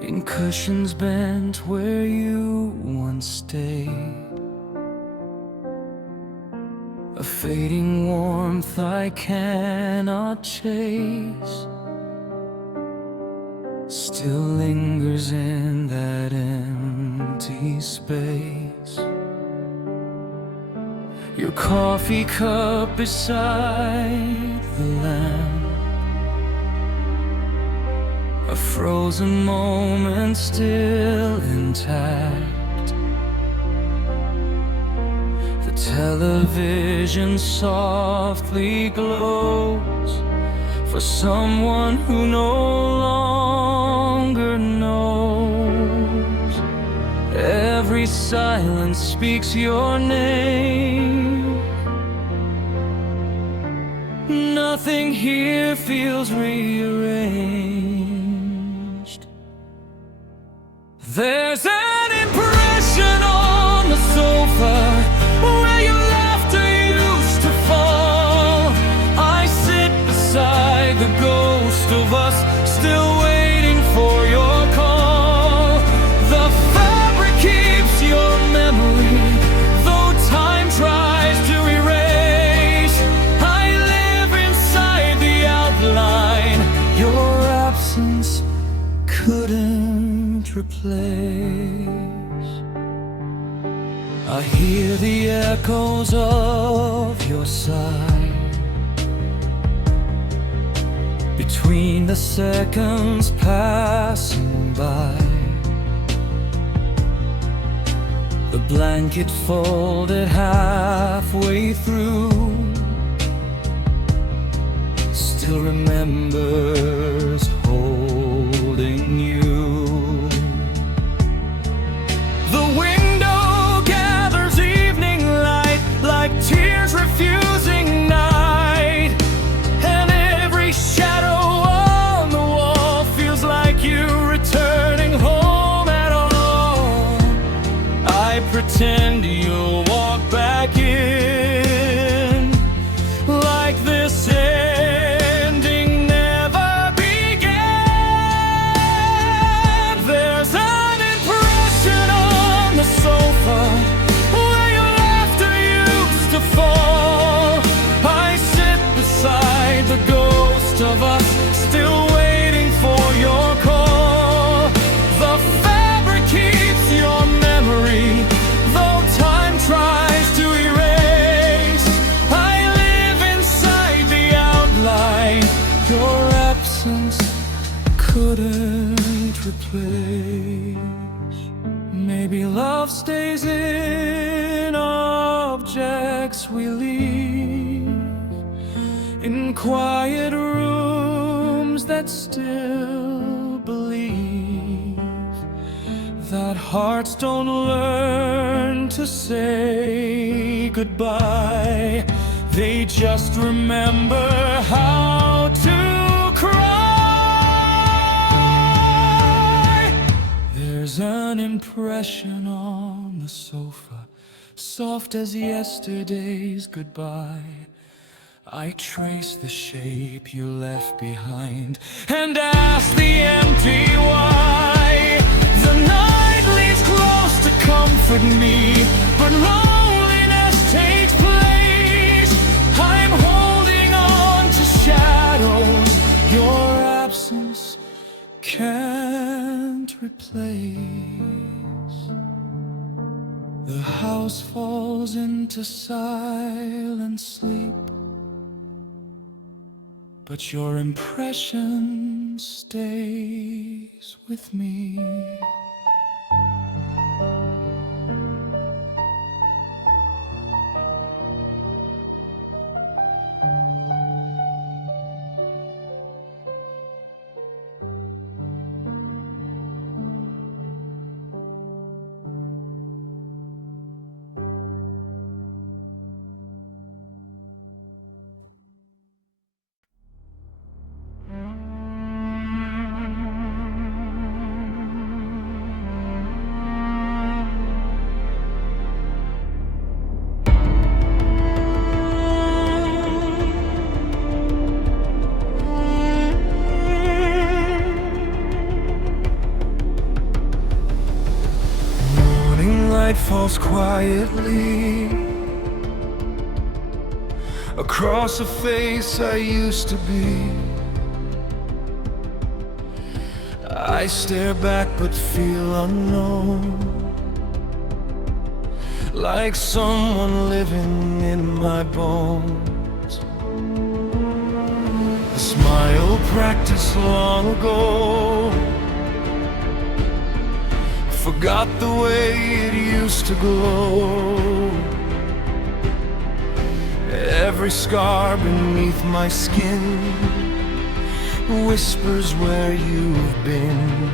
in cushions bent where you once stayed. A fading warmth I cannot chase still lingers in that empty space. Your coffee cup beside the lamp, a frozen moment still intact. The television softly glows for someone who no longer knows. Every silence speaks your name. Nothing here feels rearranged. There's an impression on the sofa where your laughter used to fall. I sit beside the ghost of us, still waiting for your call. The fabric keeps your memory, though time tries to erase. I live inside the outline your absence couldn't replace. I hear the echoes of your sigh between the seconds passing by. The blanket folded halfway through still remembers holding you. The window gathers evening light like tears refusing night, and every shadow on the wall feels like you returning home at all. I pretend you'll walk back in like this ending never began. There's an impression on the sofa where your laughter used to fall. I sit beside the ghost of us, still waiting for your call. The fabric keeps your memory, though time tries to erase. I live inside the outline your absence couldn't replace. Maybe love stays in objects we leave, in quiet rooms that still believe that hearts don't learn to say goodbye. They just remember how to cry. There's an impression on the sofa, soft as yesterday's goodbye. I trace the shape you left behind and ask the empty why. The night leads close to comfort me, but loneliness takes place. I'm holding on to shadows your absence can't replace. The house falls into silent sleep, but your impression stays with me. Light falls quietly across a face I used to be. I stare back but feel unknown, like someone living in my bones. A smile practiced long ago, forgot the way it used to glow. Every scar beneath my skin whispers where you've been.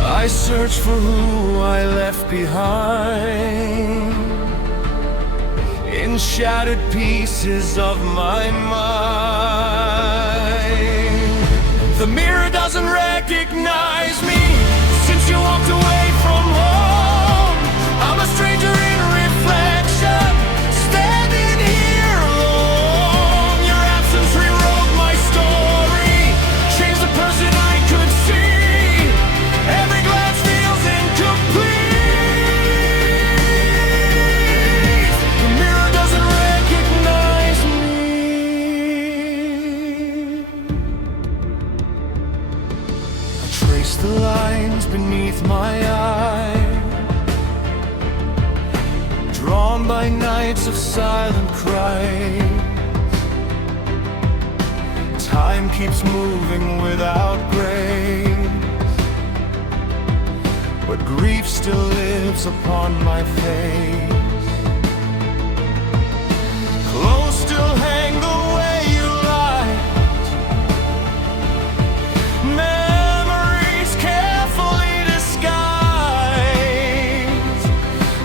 I search for who I left behind in shattered pieces of my mind. The mirror doesn't recognize me since you walked away from home. I'm a stranger in reflection, standing here alone. Your absence rewrote my story, changed the person I could see. Every glance feels incomplete. The mirror doesn't recognize me. I trace the lines beneath my eye, drawn by nights of silent cry. Time keeps moving without grace, but grief still lives upon my face. Clothes still hang the way you lie, memories carefully disguised.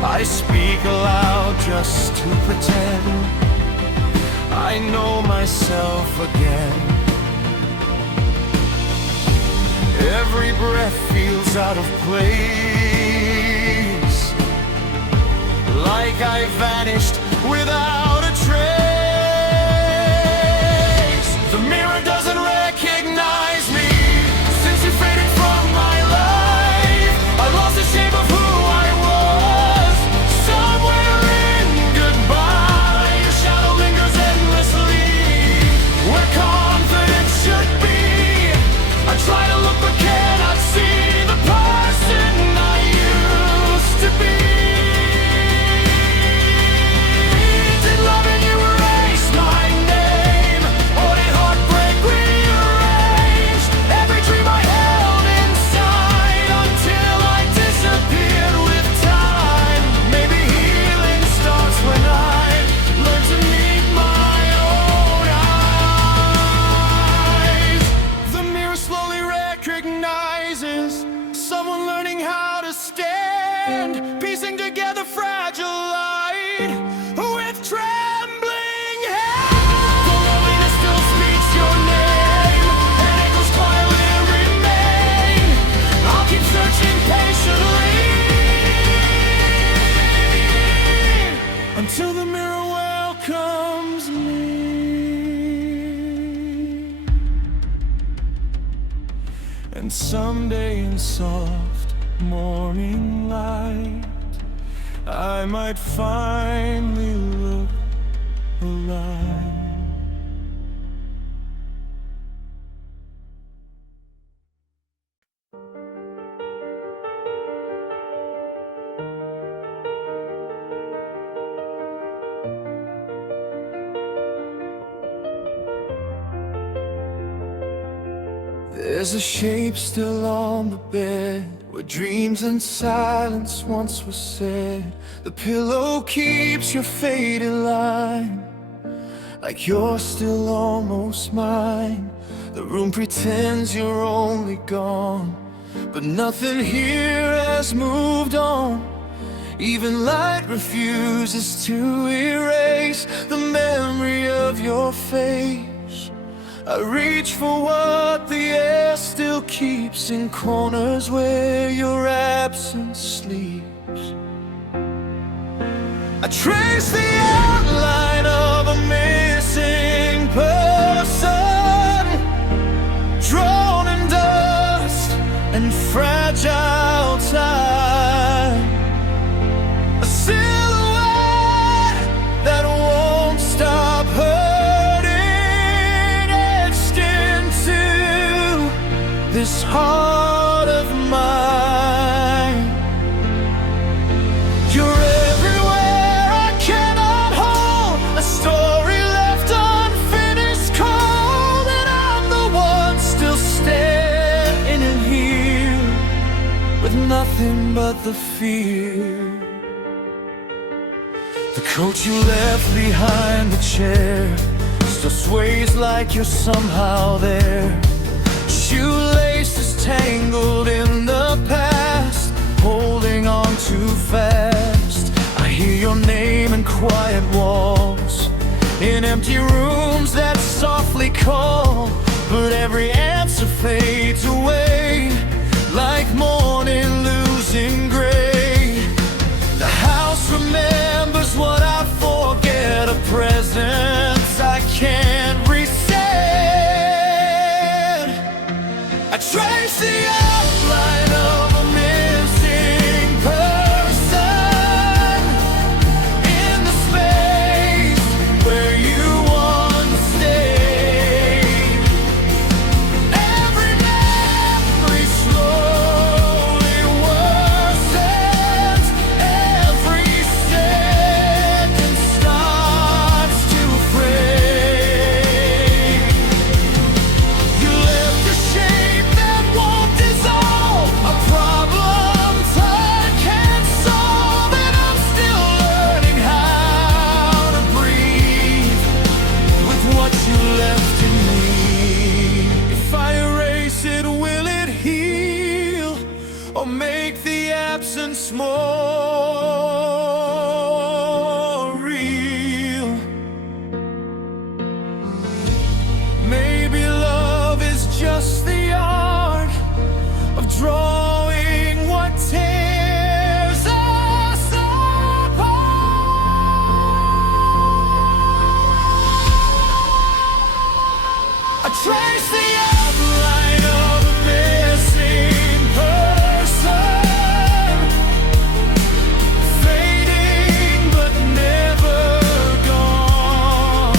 I speak aloud just to pretend I know myself again. Every breath feels out of place, like I vanished without a trace. The mirror doesn't recognize me since you faded from my life. I lost the shape of who I was somewhere in goodbye. Your shadow lingers endlessly where confidence should be. I try to look but cannot see the person I used to be. Did And someday in soft morning light, I might finally look alive. There's a shape still on the bed, where dreams and silence once were said. The pillow keeps your faded line, like you're still almost mine. The room pretends you're only gone, but nothing here has moved on. Even light refuses to erase the memory of your face. I reach for what the air still keeps in corners where your absence sleeps. I trace the outline of a missing person, drawn in dust and fragile time. A silhouette that won't stop hurting, etched into this heart of mine. You're everywhere I cannot hold, a story left unfinished, cold, and I'm the one still standing in here with nothing but the fear. The coat you left behind the chair still sways like you're somehow there. Shoelaces tangled in the past, holding on too fast. I hear your name in quiet walls, in empty rooms that softly call, but every answer fades away like morning losing gray. The house remembers what I forget, a presence I can't reset. I trace the outline of a missing person in the space where you once stayed. Every memory slowly worsens, every second starts to fray. You left a shape that won't dissolve, a problem time can't solve, and I'm still learning how to breathe with what you left in me. If I erase it, will it heal, or make the absence more real? Maybe love is just the art of drawing what tears us apart. I trace the outline of a missing person, fading but never gone.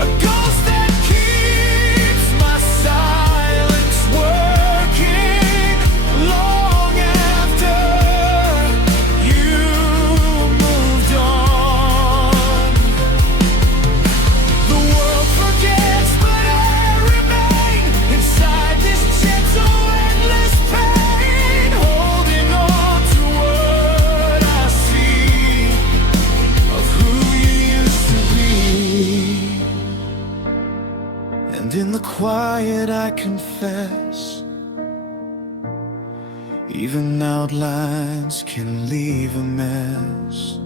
A ghost that keeps my silence working long after you moved on. The world forgets, but I remain inside this gentle, endless pain, holding on to what I see of who you used to be. And in the quiet I confess, even outlines can leave a mess.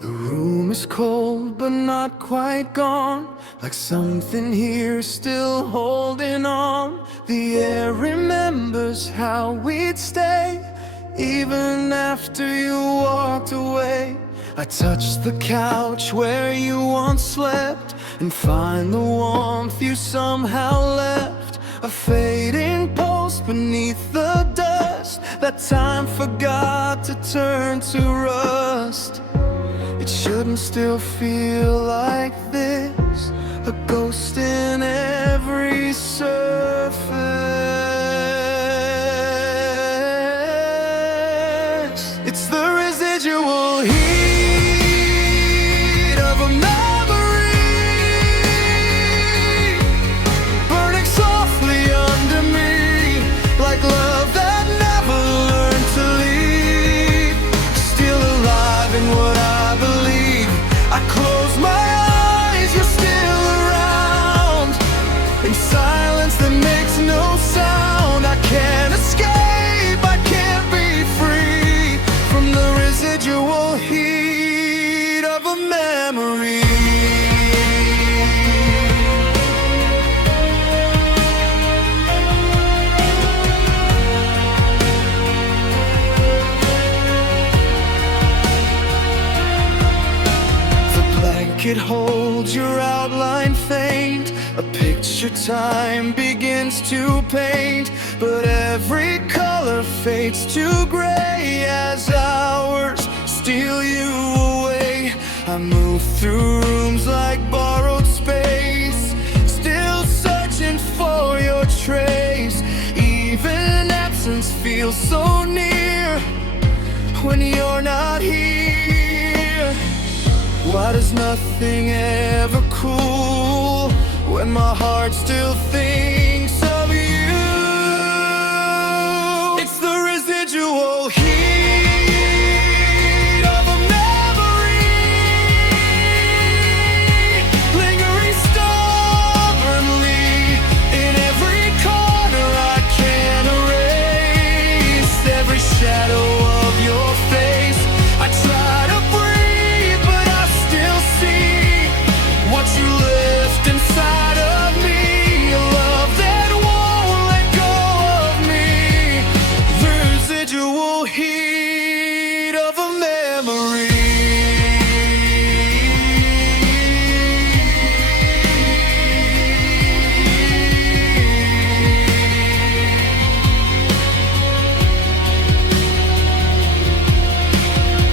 The room room is cold but not quite gone, like something here still holding on. The air remembers how we'd stay, even after you walked away. I touch the couch where you once slept and find the warmth you somehow left. A fading post beneath the dust that time forgot to turn to rust. It shouldn't still feel like this, a ghost in every surface. It's the residual heat of a memory, burning softly under me, like love that never learned to leave. Still alive in what I believe. I close my eyes, you're still around, in silence that makes no sound. I can't escape, I can't be free from the residual heat of a memory. It holds your outline faint, a picture time begins to paint, but every color fades to gray as hours steal you away. I move through rooms like borrowed space, still searching for your trace. Even absence feels so near when you're not here. Why does nothing ever cool when my heart still thinks of you? It's the residual heat of a memory, lingering stubbornly in every corner I can't erase. Every shadow of your face, I try to breathe, but I still see what you left inside of me. A love that won't let go of me. The residual heat of a memory.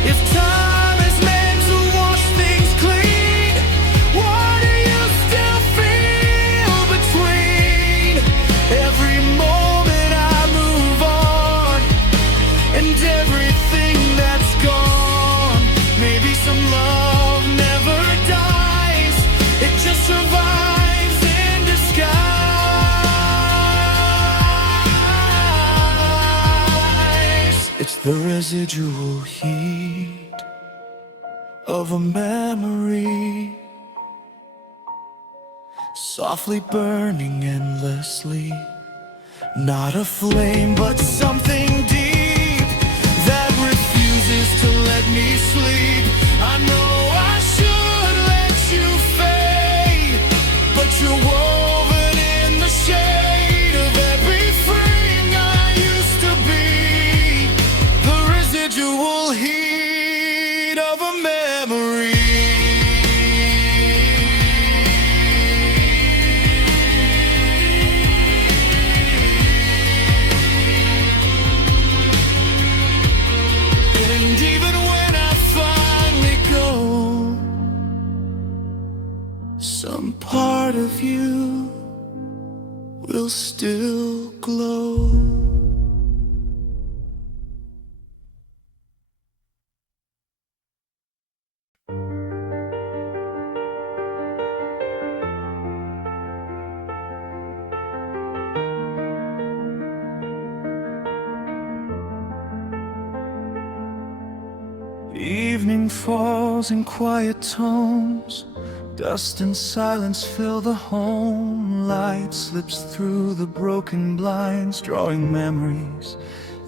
If time is meant to wash things clean, why do you still feel between every moment I move on and everything that's gone? Maybe some love never dies, it just survives in disguise. It's the residual heat of a memory, softly burning endlessly. Not a flame, but something deep that refuses to let me sleep. I know I should let you fade, but you're woven in the shade of everything I used to be. The residual heat of a memory. And even when I finally go, some part of you will still glow. Evening falls in quiet tones, dust and silence fill the home. Light slips through the broken blinds, drawing memories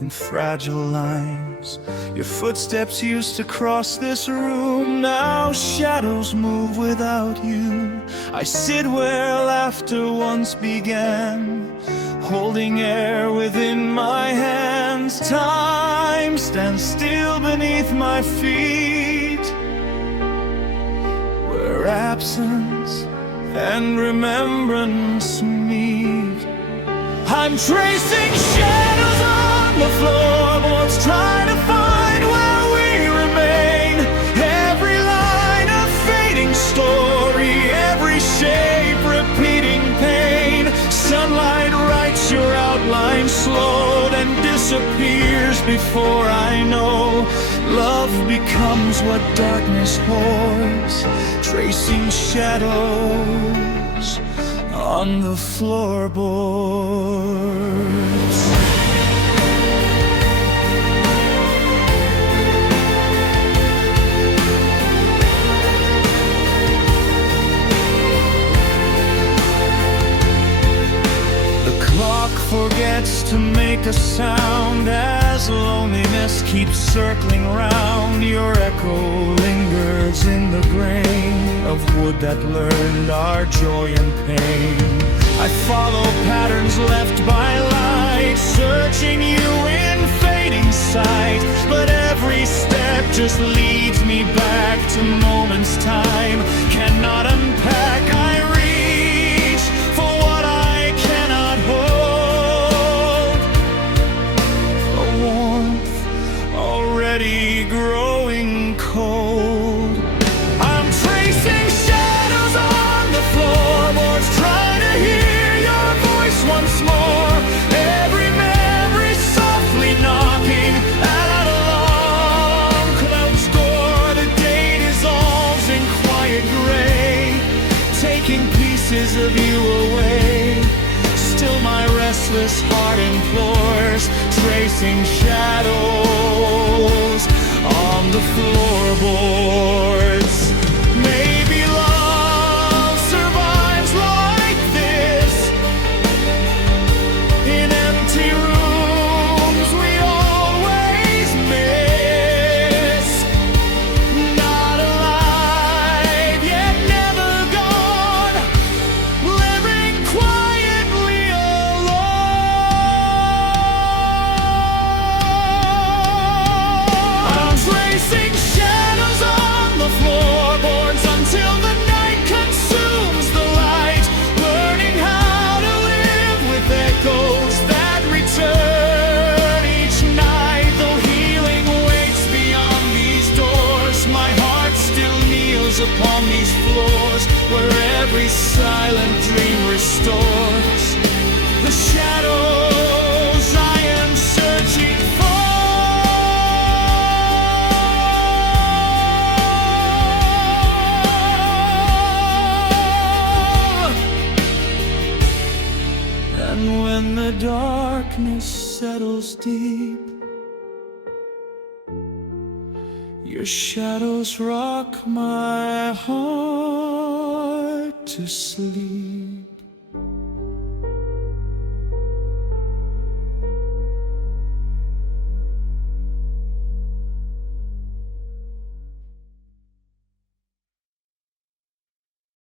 in fragile lines. Your footsteps used to cross this room, now shadows move without you. I sit where laughter once began, holding air within my hands. Time stands still beneath my feet, where absence and remembrance meet. I'm tracing shadows on the floorboards, trying to find where we remain. Every line a fading story, every shape repeating pain. Sunlight writes your outline slow, then disappears before I know. Love becomes what darkness hoards, tracing shadows on the floorboards. The clock forgets to make a sound as loneliness keeps circling round. Your echo lingers in the grain of wood that learned our joy and pain. I follow patterns left by light, searching you in fading sight. But every step just leads me back to moments time cannot unpack. I reach for what I cannot hold, a warmth already growing cold. I'm tracing shadows on the floorboards, trying to hear your voice once more. Every memory softly knocking at a long closed door. The day dissolves in quiet gray, taking pieces of you away. Still my restless heart implores, tracing shadows on the floorboards. Maybe love survives like this, in empty rooms we always miss. Not alive, yet never gone, living quietly alone. I'm tracing shadows on the floorboards until the night consumes the light, learning how to live with echoes that return each night. Though healing waits beyond these doors, my heart still kneels upon these floors, where every silent dream restores the shadows I am searching for. And when the darkness settles deep, your shadows rock my heart to sleep.